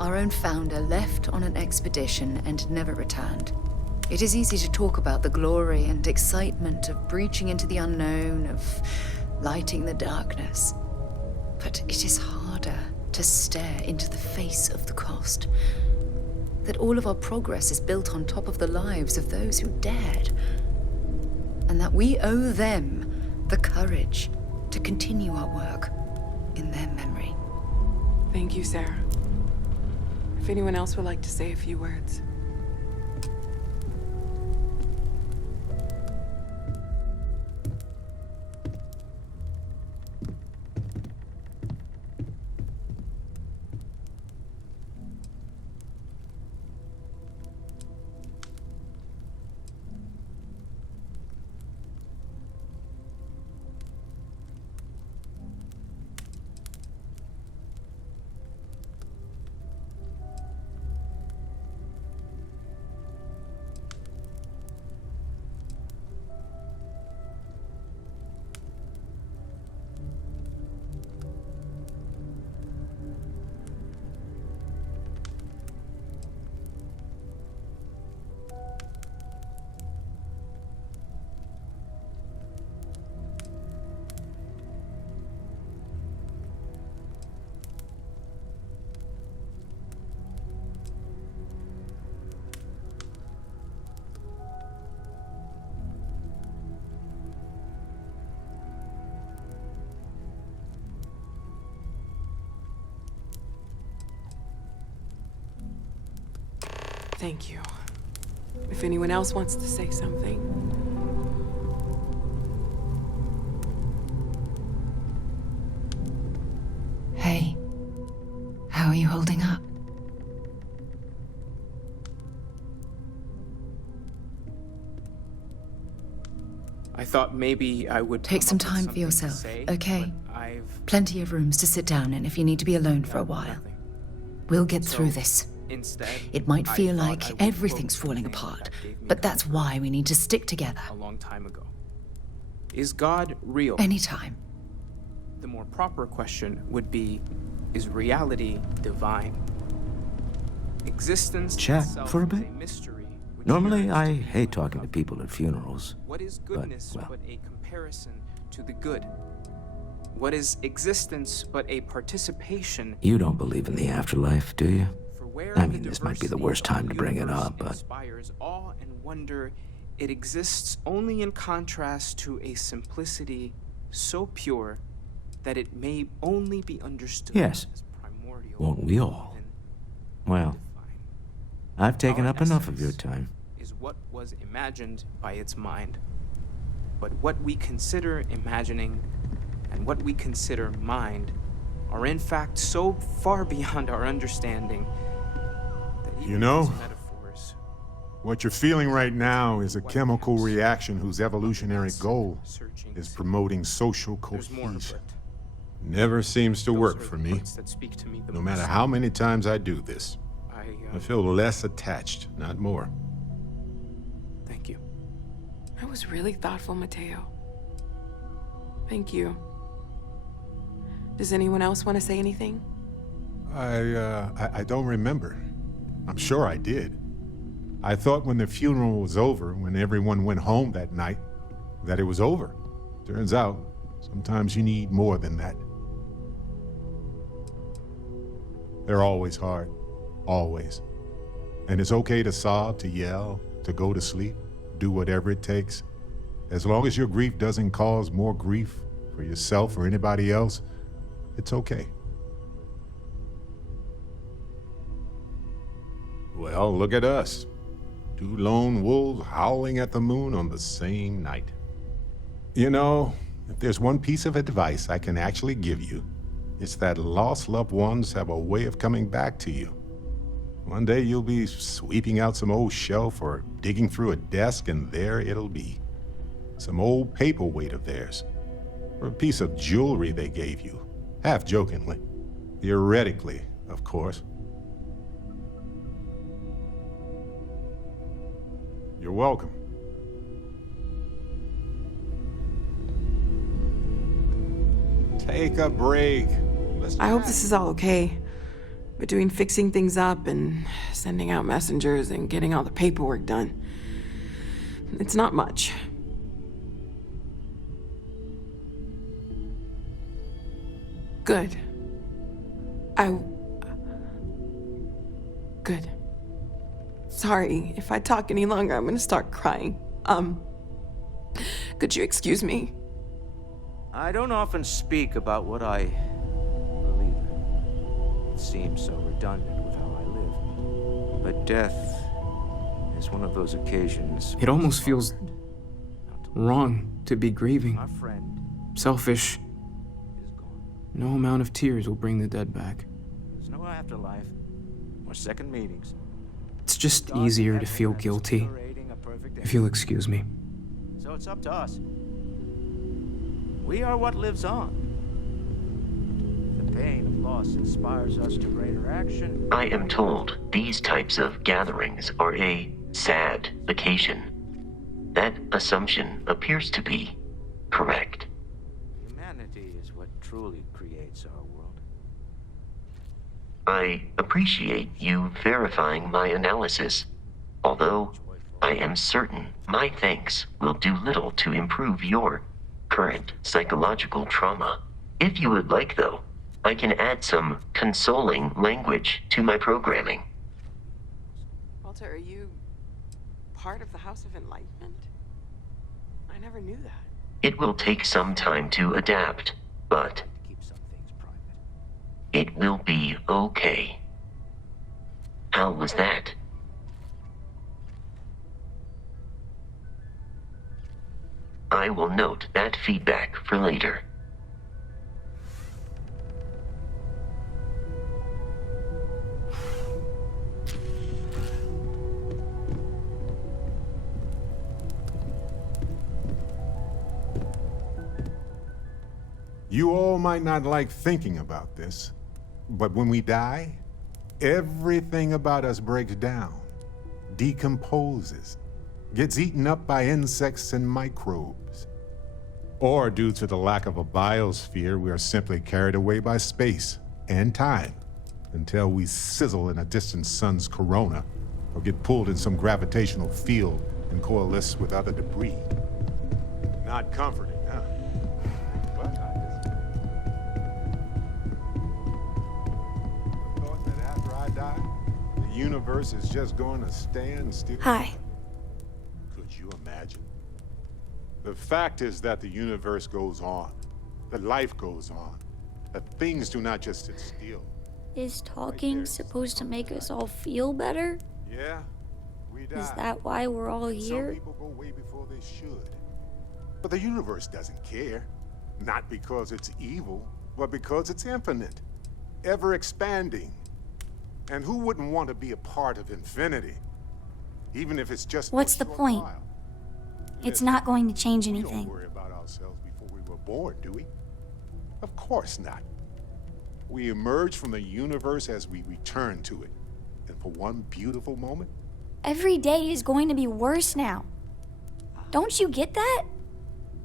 Our own founder left on an expedition and never returned. It is easy to talk about the glory and excitement of breaching into the unknown, of lighting the darkness. But it is harder to stare into the face of the cost. That all of our progress is built on top of the lives of those who dared. And that we owe them the courage to continue our work in their memory. Thank you, Sarah. If anyone else would like to say a few words. Thank you. If anyone else wants to say something. Hey, how are you holding up? I thought maybe I would Take some time for yourself, okay? Plenty of rooms to sit down in if you need to be alone for a while. We'll get through this. Instead, it might feel like everything's falling apart, but that's why we need to stick together. A long time ago. Is God real? Anytime. The more proper question would be, is reality divine? Existence Chat itself for a is bit? mystery which Normally, yearns I to be hate summed talking up. to people at funerals. What is goodness well. but a comparison to the good? What is existence but a participation? You don't believe in the afterlife, do you? For where I mean, this might be the worst time to bring it up, but inspires awe and wonder, it exists only in contrast to a simplicity so pure that it may only be understood yes, as primordial. won't we all? Well, I've taken up enough of your time. Is what was imagined by its mind. But what we consider imagining and what we consider mind are in fact so far beyond our understanding that even You know, these metaphors what you're feeling right now is a chemical reaction whose evolutionary goal is promoting social cohesion. Never seems to work for me. that speak to me the No most. matter how many times I do this, I feel less attached, not more. Thank you. That was really thoughtful, Mateo. Thank you. Does anyone else want to say anything? I don't remember. I'm sure I did. I thought when the funeral was over, when everyone went home that night, that it was over. Turns out, sometimes you need more than that. They're always hard. Always. And it's okay to sob, to yell, to go to sleep, do whatever it takes. As long as your grief doesn't cause more grief for yourself or anybody else, it's okay. Well, look at us. Two lone wolves howling at the moon on the same night. You know, if there's one piece of advice I can actually give you, it's that lost loved ones have a way of coming back to you. One day you'll be sweeping out some old shelf or digging through a desk, and there it'll be. Some old paperweight of theirs, or a piece of jewelry they gave you, half jokingly. Theoretically, of course. You're welcome. Take a break. I hope this is all okay. Between fixing things up and sending out messengers and getting all the paperwork done. It's not much. Good. Good. Sorry, if I talk any longer, I'm gonna start crying. Could you excuse me? I don't often speak about what I believe in. It seems so redundant with how I live. But death is one of those occasions. It almost feels wrong to be grieving. Selfish. No amount of tears will bring the dead back. There's no afterlife or second meetings. It's just easier to feel guilty, if you'll excuse me. So it's up to us. We are what lives on. The pain of loss inspires us to greater action. I am told these types of gatherings are a sad occasion. That assumption appears to be correct. Humanity is what truly creates our world. I appreciate you verifying my analysis, although I am certain my thanks will do little to improve your current psychological trauma. If you would like, though, I can add some consoling language to my programming. Walter, are you part of the House of Enlightenment? I never knew that. It will take some time to adapt, but it will be okay. How was that? I will note that feedback for later. You all might not like thinking about this, but when we die, everything about us breaks down, decomposes, gets eaten up by insects and microbes. Or due to the lack of a biosphere, we are simply carried away by space and time until we sizzle in a distant sun's corona or get pulled in some gravitational field and coalesce with other debris. Not comforting, huh? But I thought that after I die, the universe is just going to stand still. Hi. Could you imagine? The fact is that the universe goes on, that life goes on, that things do not just sit still. Is talking supposed to make us all feel better? Yeah, we die. Is that why we're all here? Some people go way before they should. But the universe doesn't care. Not because it's evil, but because it's infinite, ever expanding. And who wouldn't want to be a part of infinity? Even if it's just What's the point? It's not going to change We anything. don't worry about ourselves before we were born, do we? Of course not. We emerge from the universe as we return to it. And for one beautiful moment, Every day is going to be worse now. Don't you get that?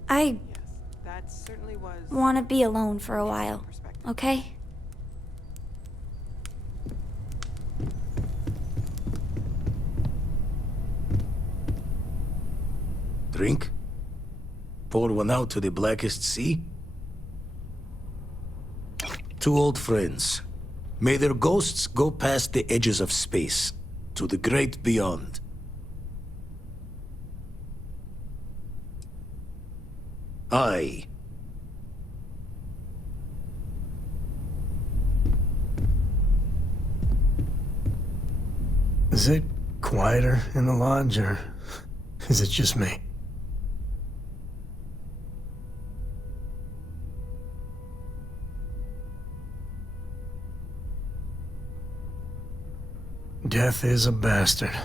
I That certainly was. want to be alone for a while, okay? Drink? Pour one out to the blackest sea? Two old friends. May their ghosts go past the edges of space, to the great beyond. I. Is it quieter in the lodge, or is it just me? Death is a bastard.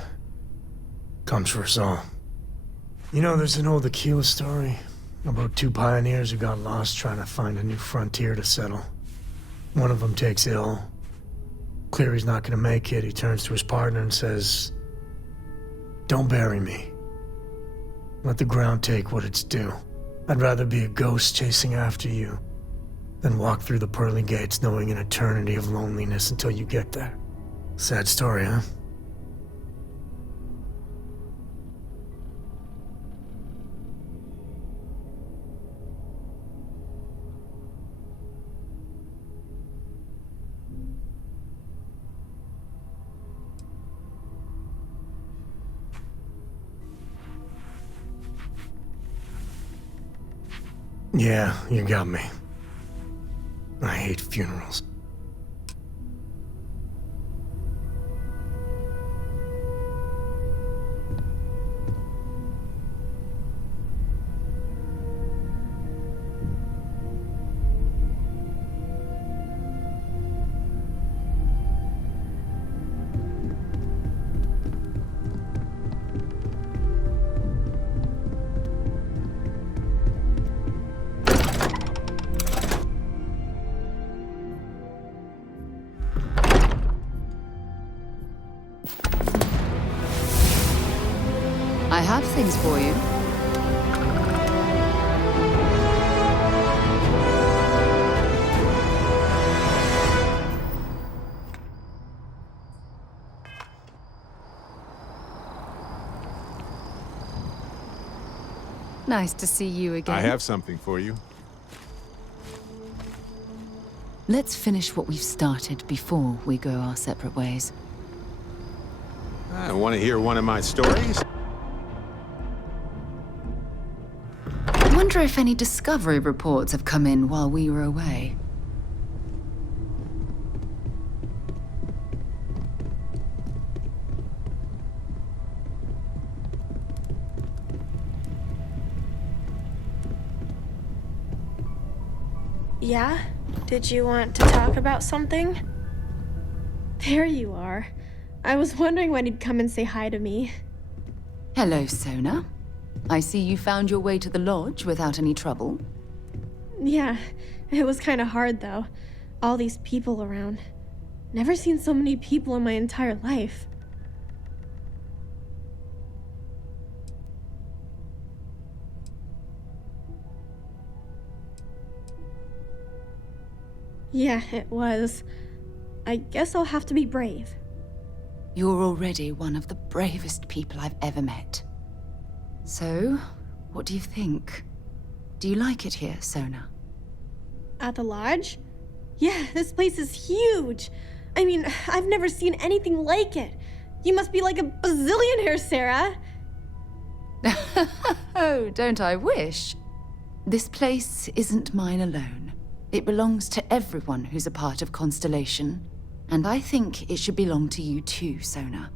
Comes for us all. You know, there's an old Aquila story about two pioneers who got lost trying to find a new frontier to settle. One of them takes ill. Clear he's not gonna make it, he turns to his partner and says, "Don't bury me. Let the ground take what it's due. I'd rather be a ghost chasing after you than walk through the pearly gates knowing an eternity of loneliness until you get there." Sad story, huh? Yeah, you got me. I hate funerals. I have things for you. Nice to see you again. I have something for you. Let's finish what we've started before we go our separate ways. I want to hear one of my stories. I wonder if any discovery reports have come in while we were away. Yeah? Did you want to talk about something? There you are. I was wondering when he'd come and say hi to me. Hello, Sona. I see you found your way to the lodge without any trouble. Yeah, it was kind of hard though. All these people around. Never seen so many people in my entire life. Yeah, it was. I guess I'll have to be brave. You're already one of the bravest people I've ever met. So, what do you think? Do you like it here, Sona? At the lodge? Yeah, this place is huge. I mean, I've never seen anything like it. You must be like a bazillionaire, Sarah. Oh, don't I wish? This place isn't mine alone. It belongs to everyone who's a part of Constellation. And I think it should belong to you too, Sona.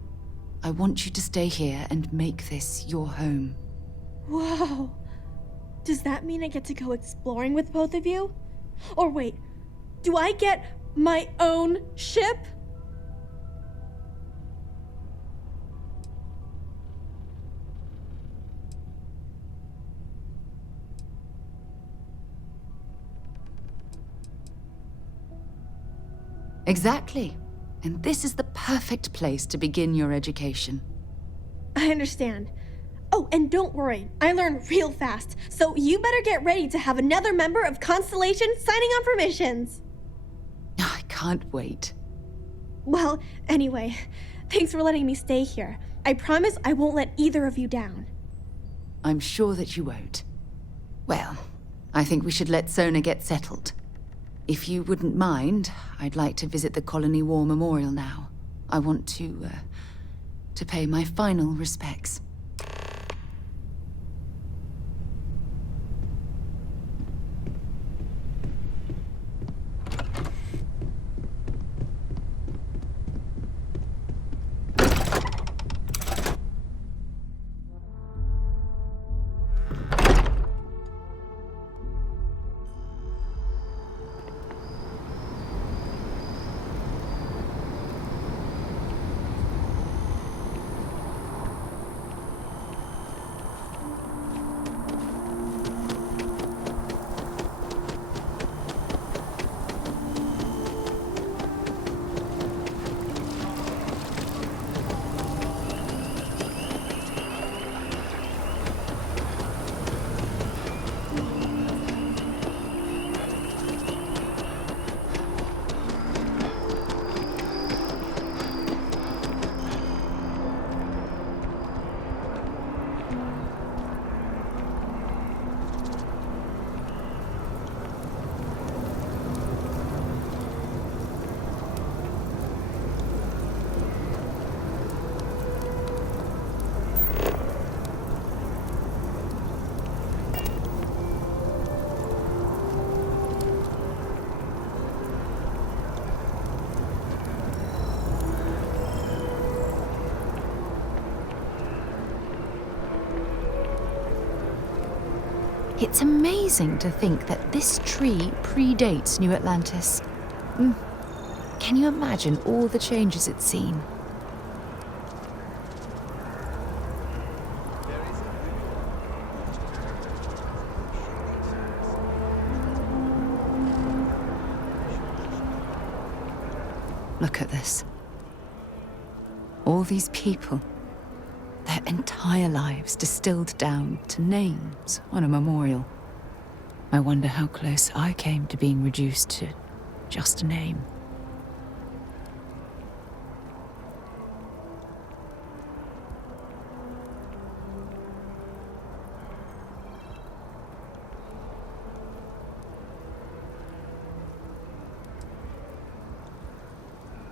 I want you to stay here and make this your home. Whoa. Does that mean I get to go exploring with both of you? Or wait, do I get my own ship? Exactly. And this is the perfect place to begin your education. I understand. Oh, and don't worry, I learn real fast, so you better get ready to have another member of Constellation signing on for missions. I can't wait. Well, anyway, thanks for letting me stay here. I promise I won't let either of you down. I'm sure that you won't. Well, I think we should let Sona get settled. If you wouldn't mind, I'd like to visit the Colony War Memorial now. I want to pay my final respects. It's amazing to think that this tree predates New Atlantis. Can you imagine all the changes it's seen? Look at this. All these people. Their entire lives distilled down to names on a memorial. I wonder how close I came to being reduced to just a name.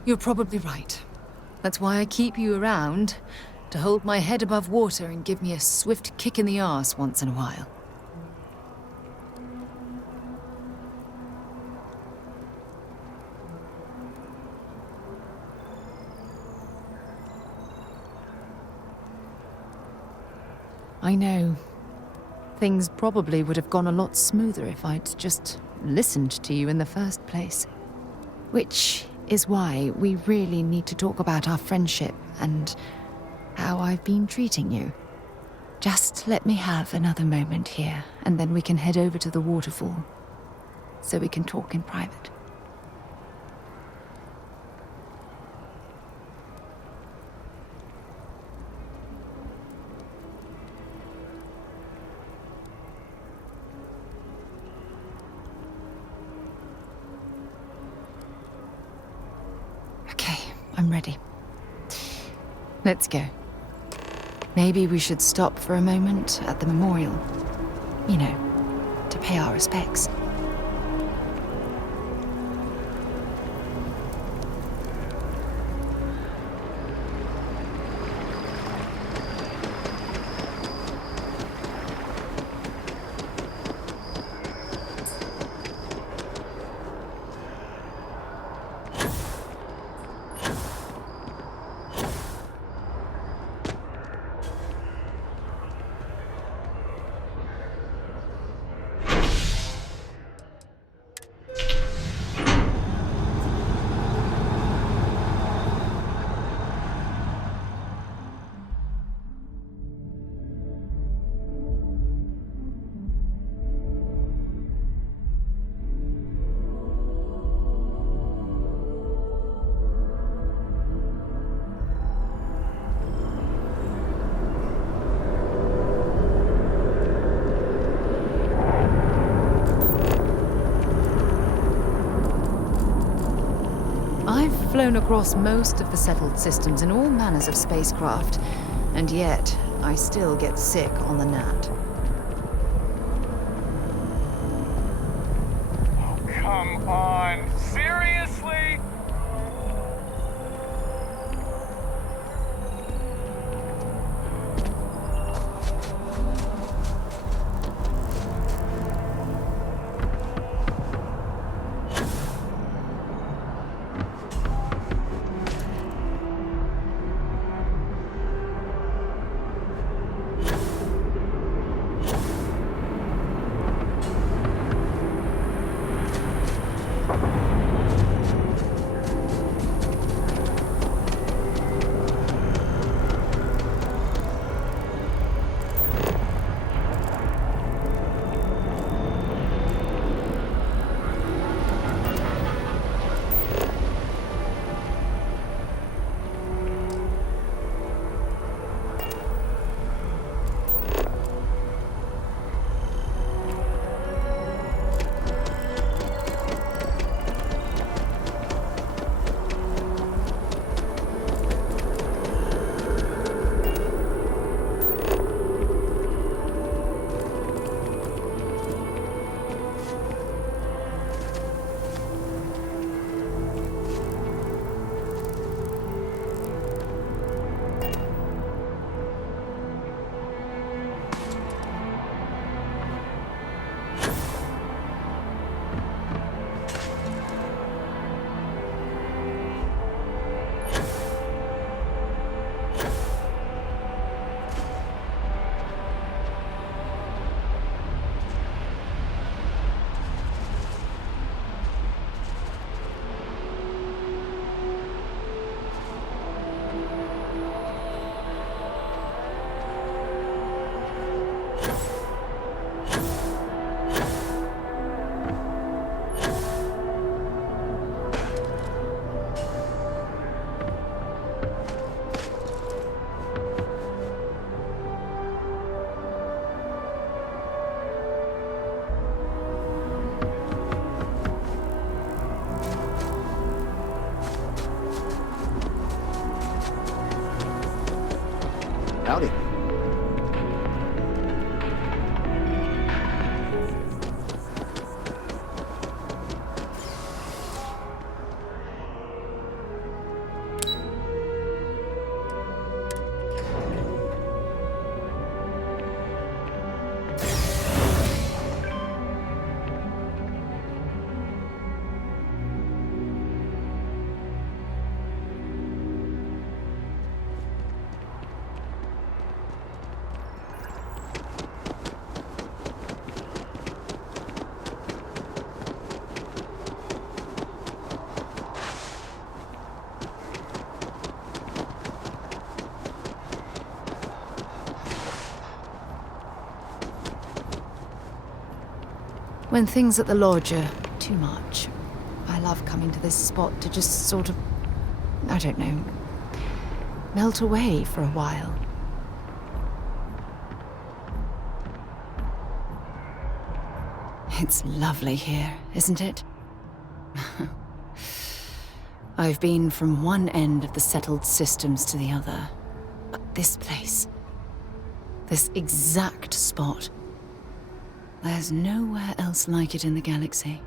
You're probably right. That's why I keep you around. To hold my head above water and give me a swift kick in the arse once in a while. I know. Things probably would have gone a lot smoother if I'd just listened to you in the first place. Which is why we really need to talk about our friendship and how I've been treating you. Just let me have another moment here, and then we can head over to the waterfall. so we can talk in private. Okay, I'm ready. Let's go. Maybe we should stop for a moment at the memorial. You know, to pay our respects. I've flown across most of the settled systems in all manners of spacecraft, and yet I still get sick on the gnat. Oh, come on. Seriously? Howdy. When things at the lodge are too much. I love coming to this spot to just sort of, I don't know, melt away for a while. It's lovely here, isn't it? I've been from one end of the settled systems to the other. But this place, this exact spot, there's nowhere else like it in the galaxy.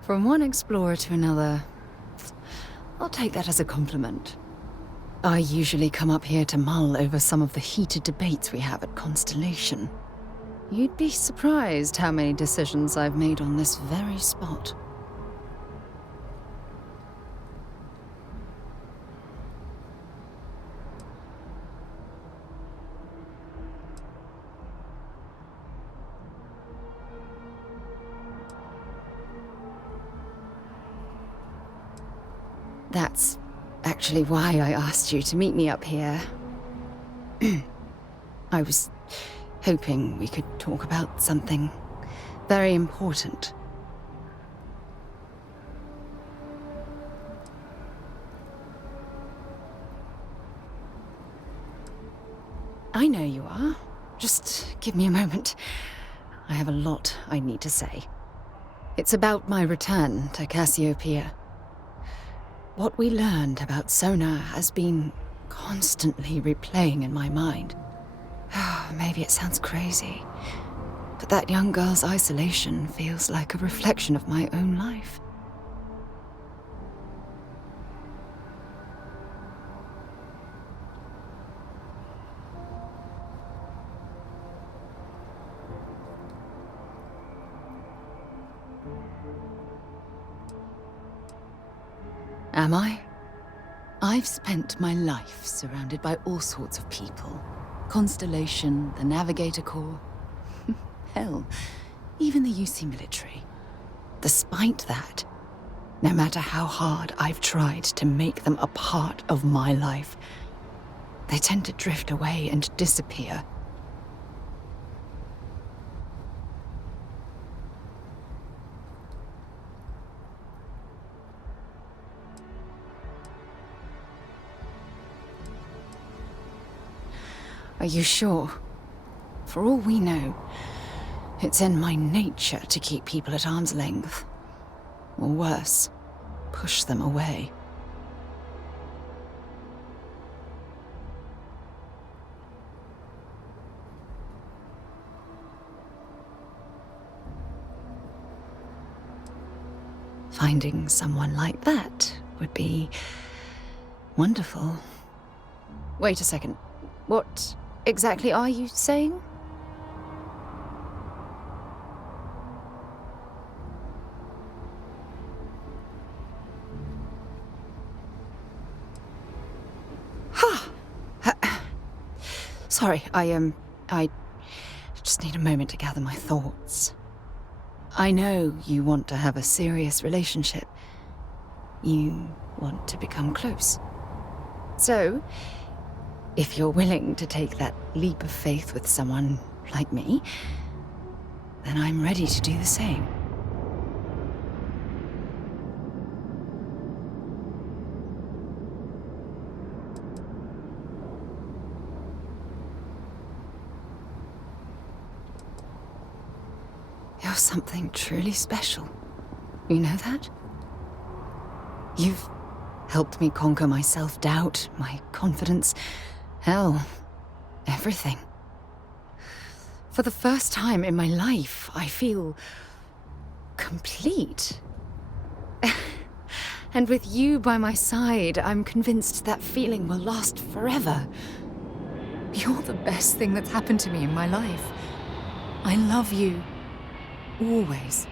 From one explorer to another, I'll take that as a compliment. I usually come up here to mull over some of the heated debates we have at Constellation. You'd be surprised how many decisions I've made on this very spot. That's actually why I asked you to meet me up here. I was hoping we could talk about something very important. I know you are. Just give me a moment. I have a lot I need to say. It's about my return to Cassiopeia. What we learned about Sona has been constantly replaying in my mind. Maybe it sounds crazy, but that young girl's isolation feels like a reflection of my own life. Am I? I've spent my life surrounded by all sorts of people. Constellation, the Navigator Corps. Hell, even the UC military. Despite that, no matter how hard I've tried to make them a part of my life, they tend to drift away and disappear. Are you sure? For all we know, it's in my nature to keep people at arm's length. Or worse, push them away. Finding someone like that would be wonderful. Wait a second. What exactly are you saying? Sorry, I just need a moment to gather my thoughts. I know you want to have a serious relationship. You want to become close. So, if you're willing to take that leap of faith with someone like me, then I'm ready to do the same. You're something truly special. You know that? You've helped me conquer my self-doubt, my confidence. Hell, everything. For the first time in my life, I feel complete. And with you by my side, I'm convinced that feeling will last forever. You're the best thing that's happened to me in my life. I love you. Always.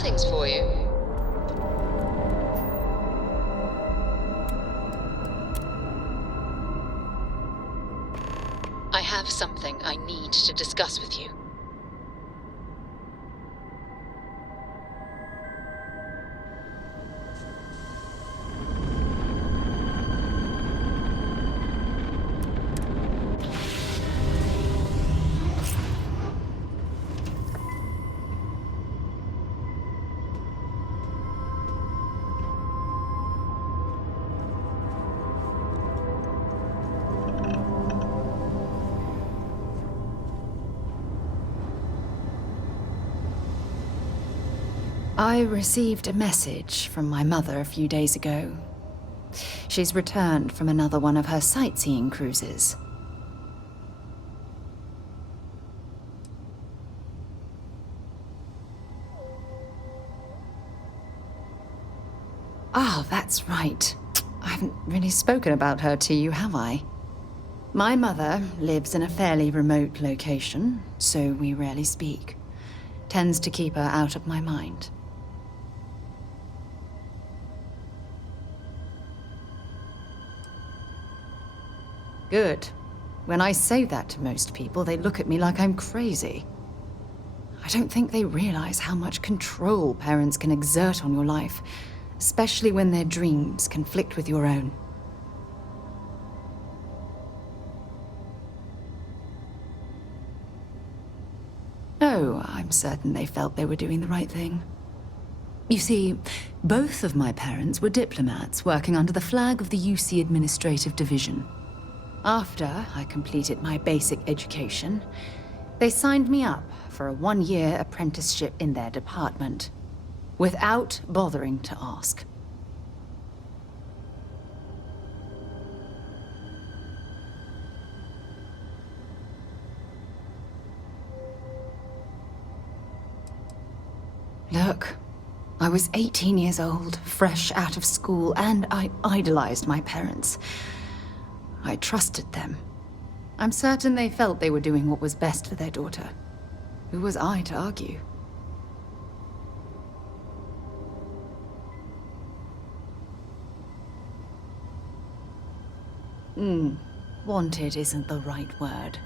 things for you. I have something I need to discuss with you. I received a message from my mother a few days ago. She's returned from another one of her sightseeing cruises. Ah, that's right. I haven't really spoken about her to you, have I? My mother lives in a fairly remote location, so we rarely speak. Tends to keep her out of my mind. Good. When I say that to most people, they look at me like I'm crazy. I don't think they realize how much control parents can exert on your life, especially when their dreams conflict with your own. Oh, I'm certain they felt they were doing the right thing. You see, both of my parents were diplomats working under the flag of the UC Administrative Division. After I completed my basic education, they signed me up for a one-year apprenticeship in their department, without bothering to ask. Look, I was 18 years old, fresh out of school, and I idolized my parents. I trusted them. I'm certain they felt they were doing what was best for their daughter. Who was I to argue? Wanted isn't the right word.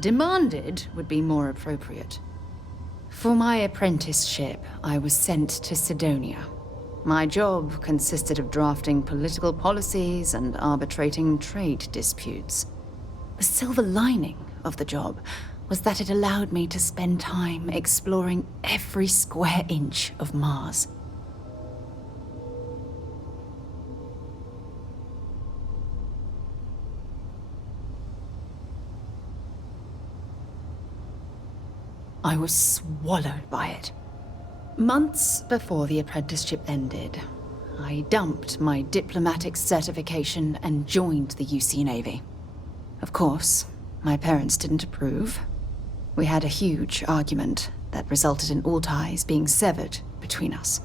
Demanded would be more appropriate. For my apprenticeship, I was sent to Sidonia. My job consisted of drafting political policies and arbitrating trade disputes. The silver lining of the job was that it allowed me to spend time exploring every square inch of Mars. I was swallowed by it. Months before the apprenticeship ended, I dumped my diplomatic certification and joined the UC Navy. Of course, my parents didn't approve. We had a huge argument that resulted in all ties being severed between us.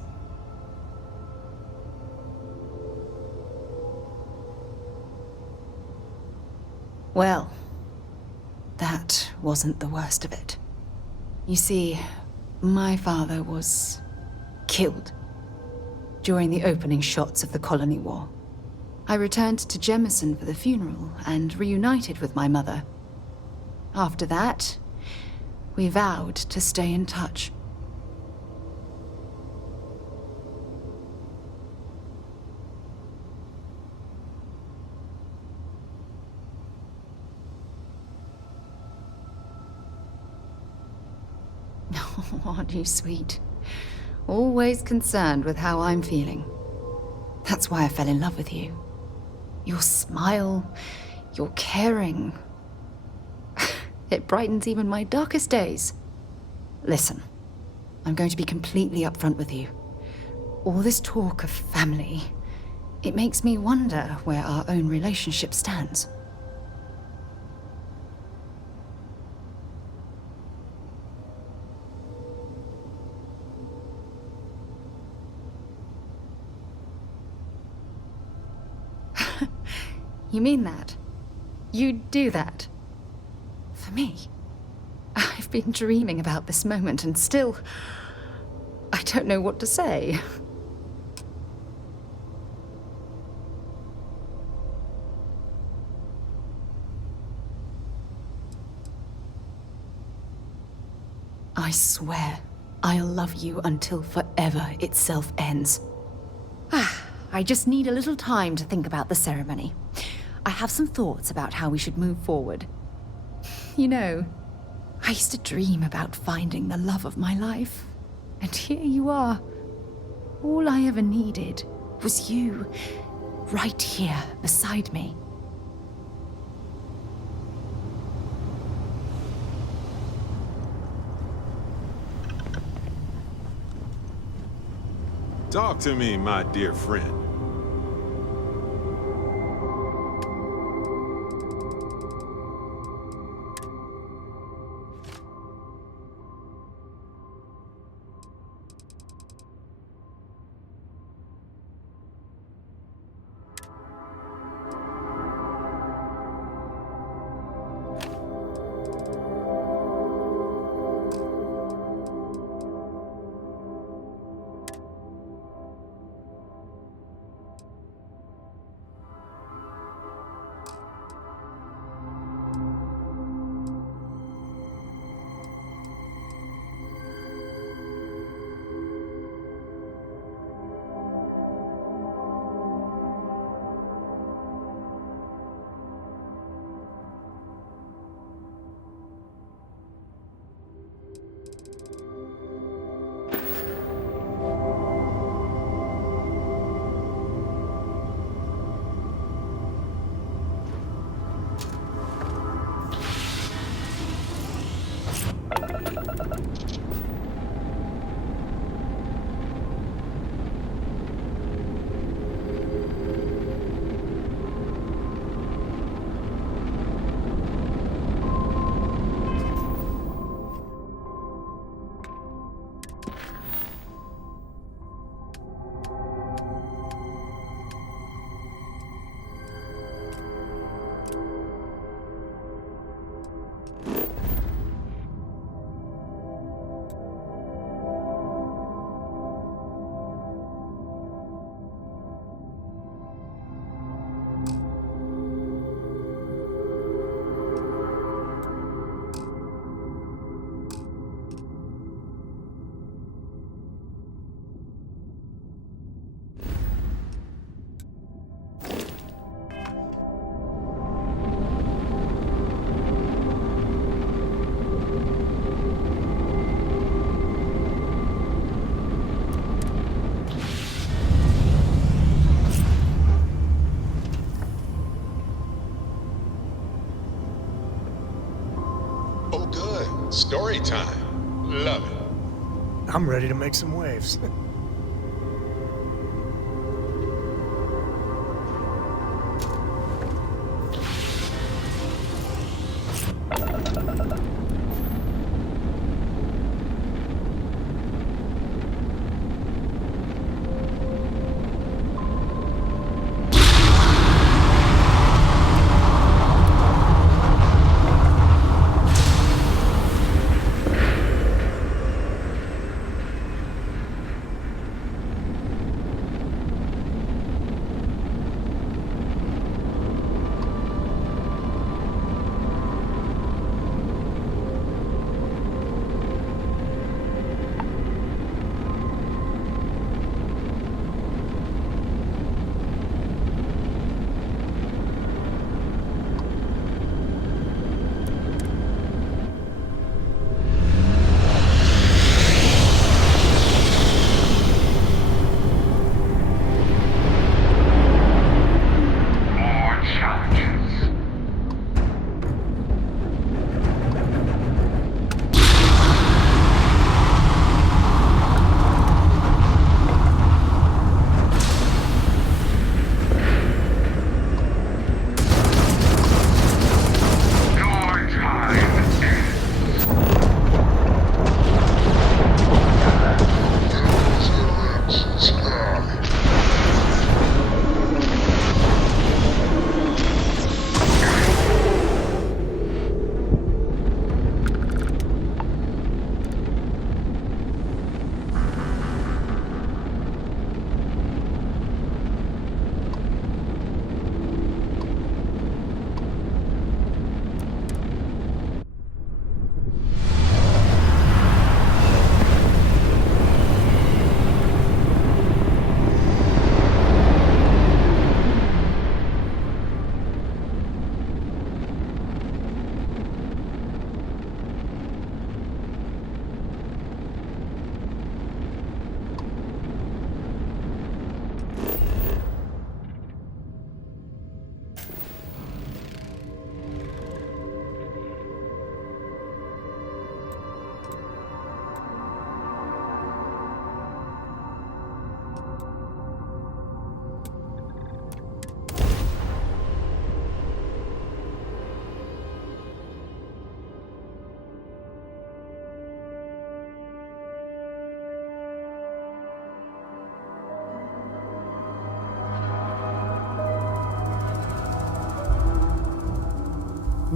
Well, that wasn't the worst of it. You see, my father was killed during the opening shots of the Colony War. I returned to Jemison for the funeral and reunited with my mother. After that, we vowed to stay in touch. Aren't you sweet? Always concerned with how I'm feeling. That's why I fell in love with you. Your smile, your caring. It brightens even my darkest days. Listen, I'm going to be completely upfront with you. All this talk of family, it makes me wonder where our own relationship stands. You mean that? You'd do that? For me? I've been dreaming about this moment and still... I don't know what to say. I swear, I'll love you until forever itself ends. I just need a little time to think about the ceremony. I have some thoughts about how we should move forward. You know, I used to dream about finding the love of my life. And here you are. All I ever needed was you, right here beside me. Talk to me, my dear friend. Story time. Love it. I'm ready to make some waves.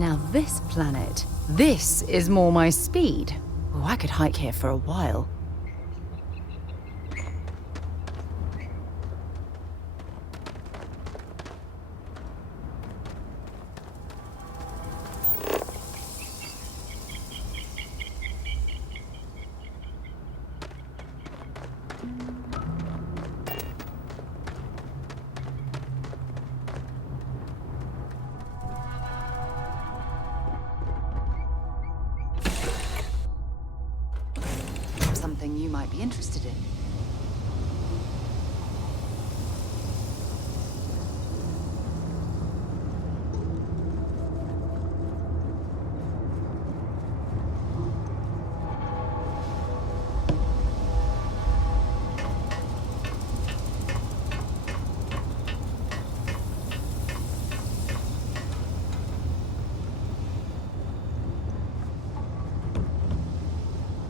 Now this planet, this is more my speed. Oh, I could hike here for a while. Something you might be interested in.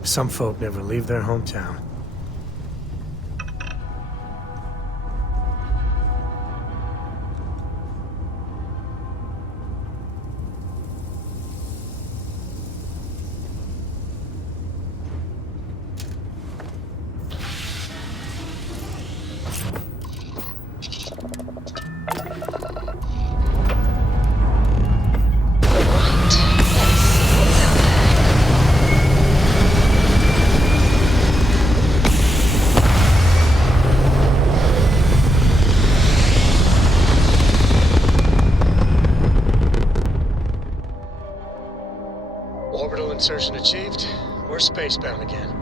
Some folk never leave their hometown. Orbital insertion achieved. We're spacebound again.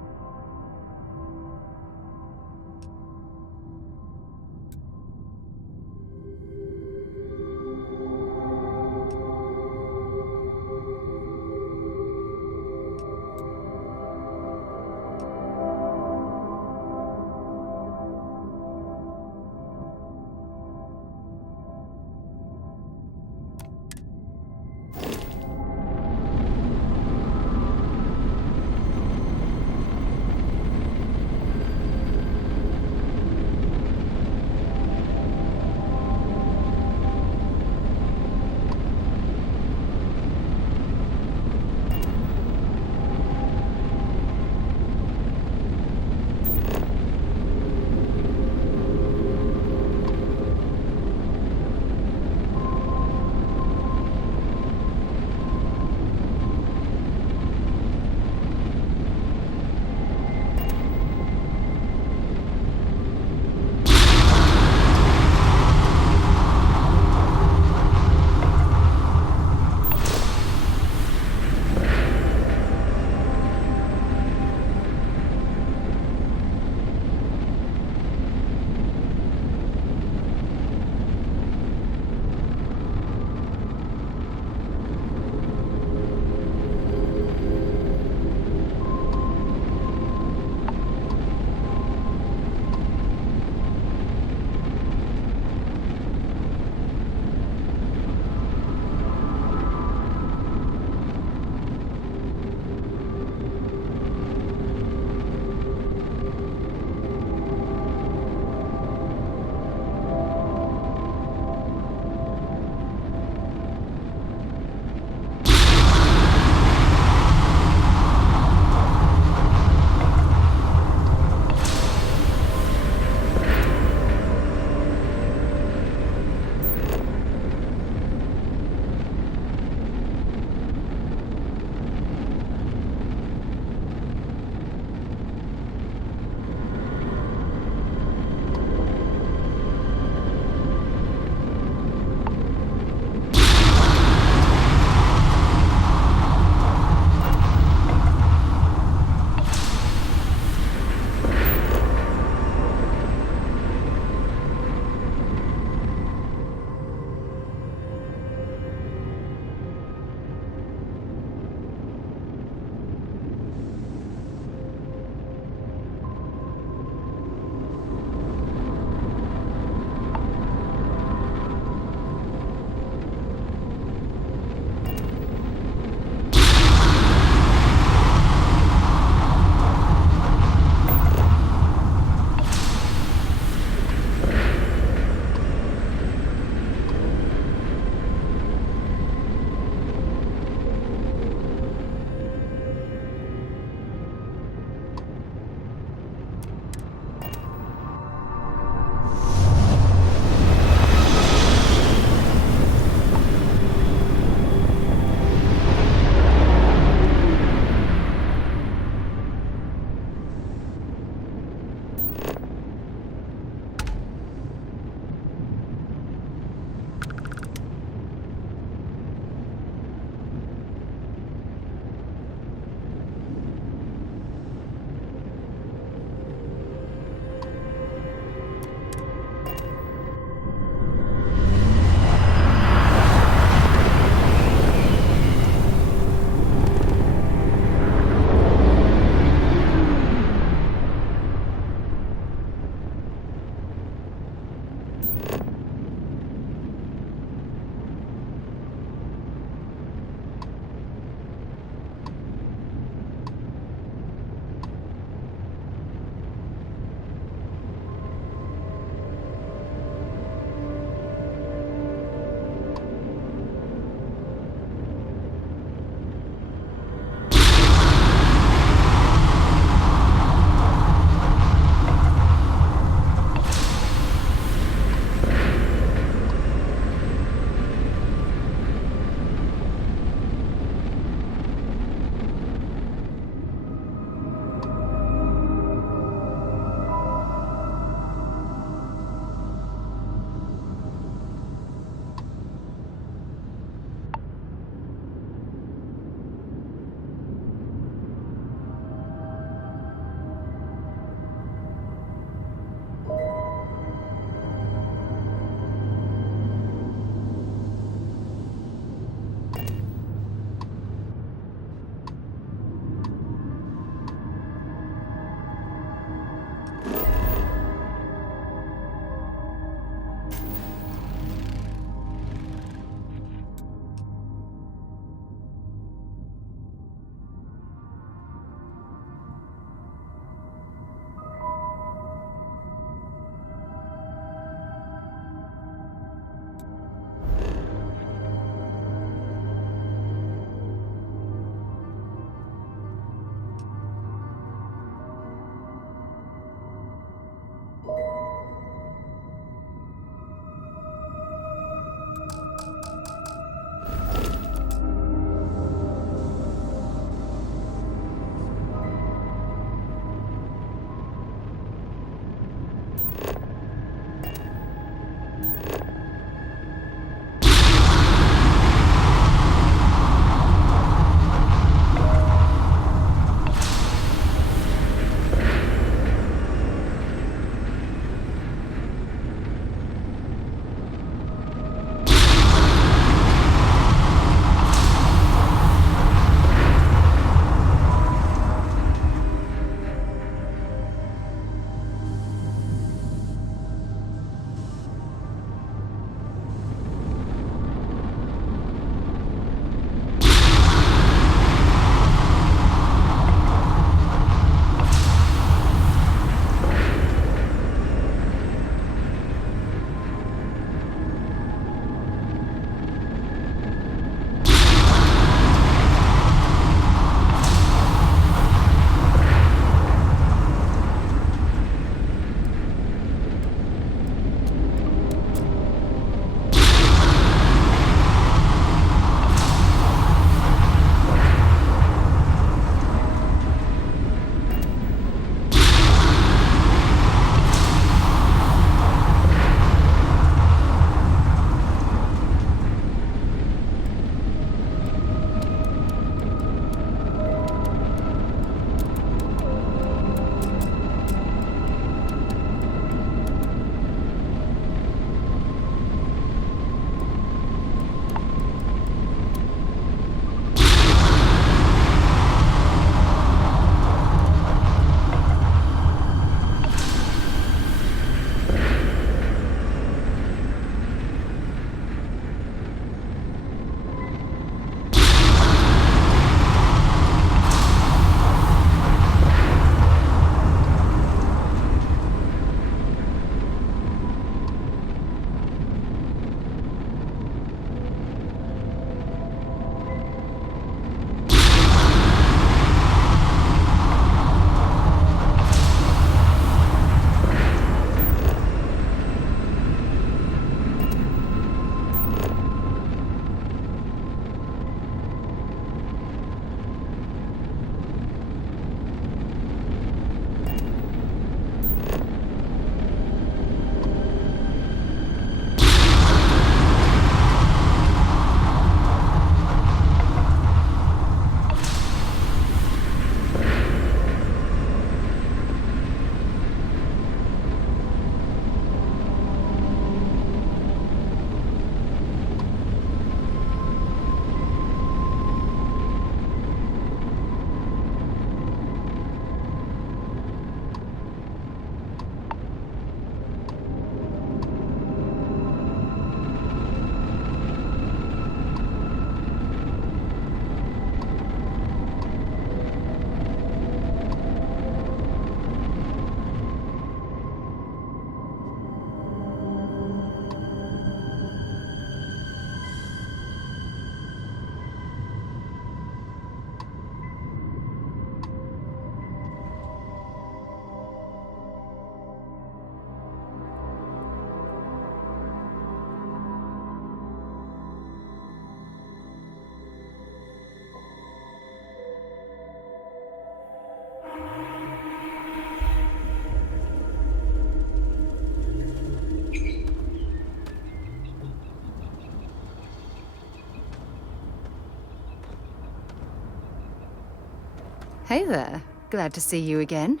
Hey there. Glad to see you again.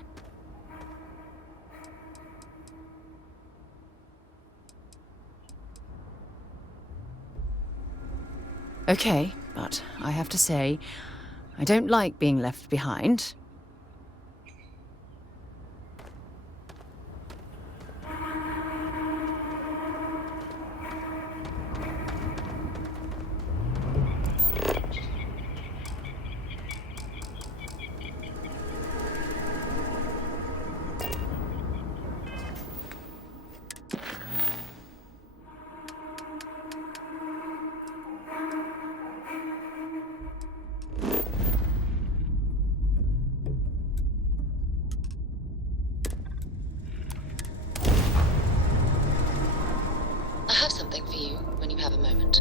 Okay, but I have to say, I don't like being left behind. I have something for you when you have a moment.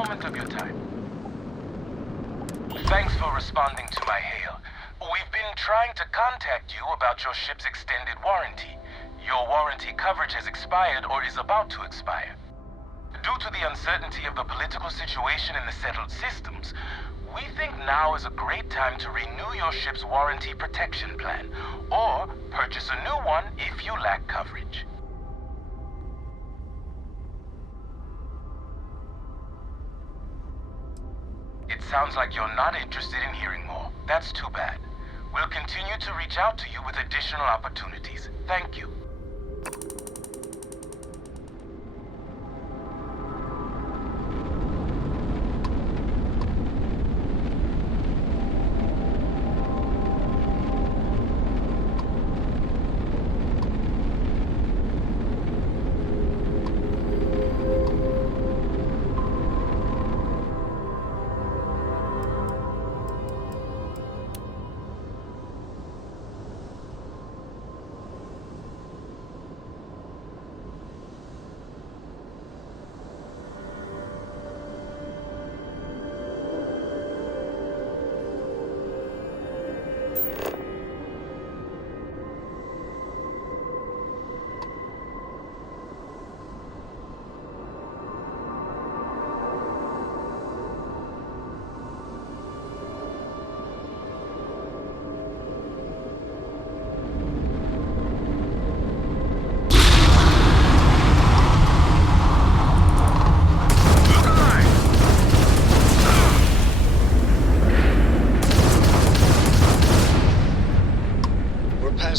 moment of your time? Thanks for responding to my hail. We've been trying to contact you about your ship's extended warranty. Your warranty coverage has expired or is about to expire. Due to the uncertainty of the political situation in the settled systems, we think now is a great time to renew your ship's warranty protection plan, or purchase a new one if you lack coverage. It sounds like you're not interested in hearing more. That's too bad. We'll continue to reach out to you with additional opportunities. Thank you.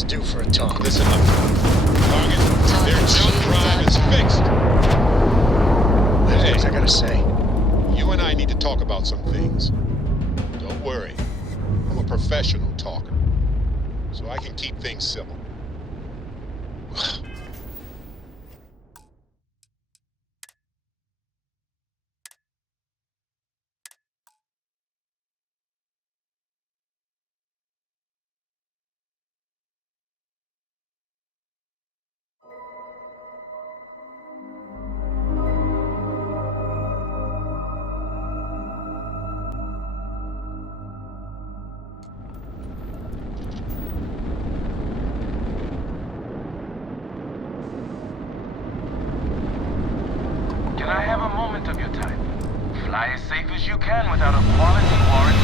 Due for a talk. Listen up. Target, their jump drive is fixed. Hey, I gotta say. You and I need to talk about some things. Don't worry. I'm a professional talker, so I can keep things civil. Can I have a moment of your time? Fly as safe as you can without a quality warranty.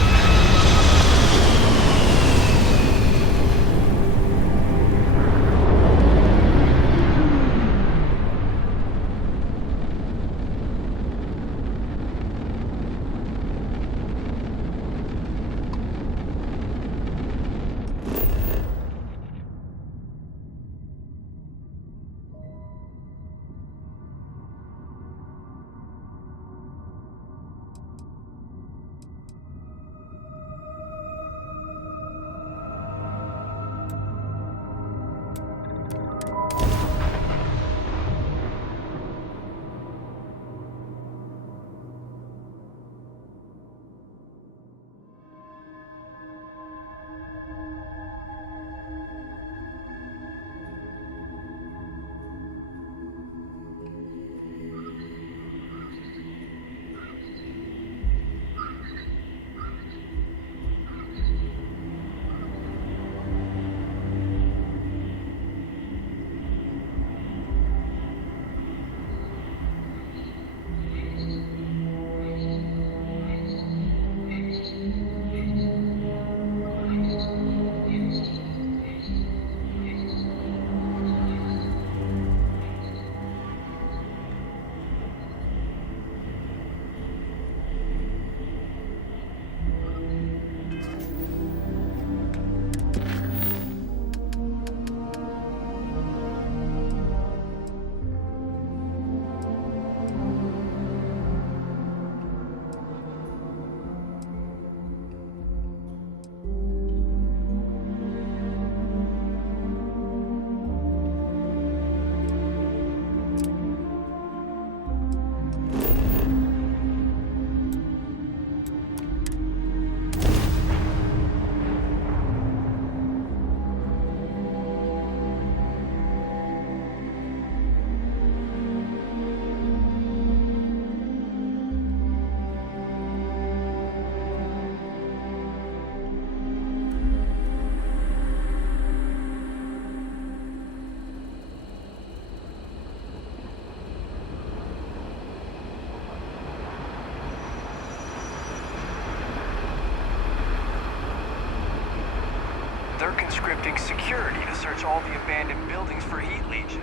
shifting security to search all the abandoned buildings for heat leeches.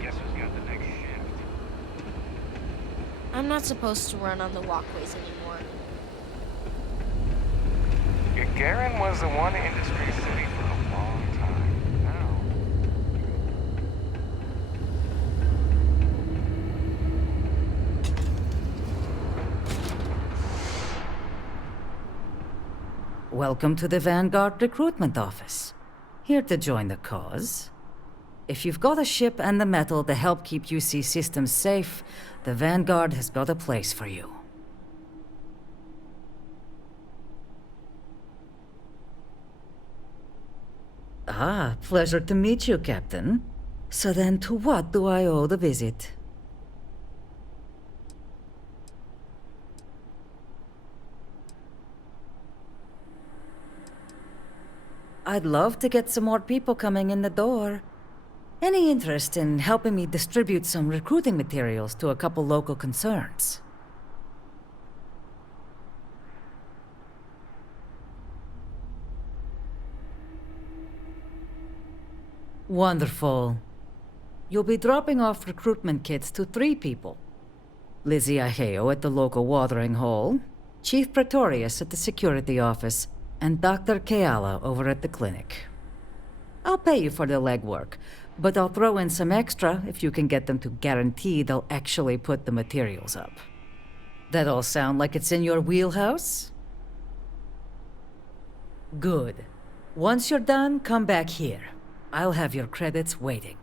Guess who's got the next shift? I'm not supposed to run on the walkways anymore. Gagarin was the one industry city for a long time. Now, welcome to the Vanguard Recruitment Office. Here to join the cause. If you've got a ship and the metal to help keep UC systems safe, the Vanguard has got a place for you. Ah, pleasure to meet you, Captain. So then, to what do I owe the visit? I'd love to get some more people coming in the door. Any interest in helping me distribute some recruiting materials to a couple local concerns? Wonderful. You'll be dropping off recruitment kits to 3 people. Lizzie Aheo at the local watering hole, Chief Pretorius at the security office, and Dr. Keala over at the clinic. I'll pay you for the legwork, but I'll throw in some extra if you can get them to guarantee they'll actually put the materials up. That all sound like it's in your wheelhouse? Good. Once you're done, come back here. I'll have your credits waiting.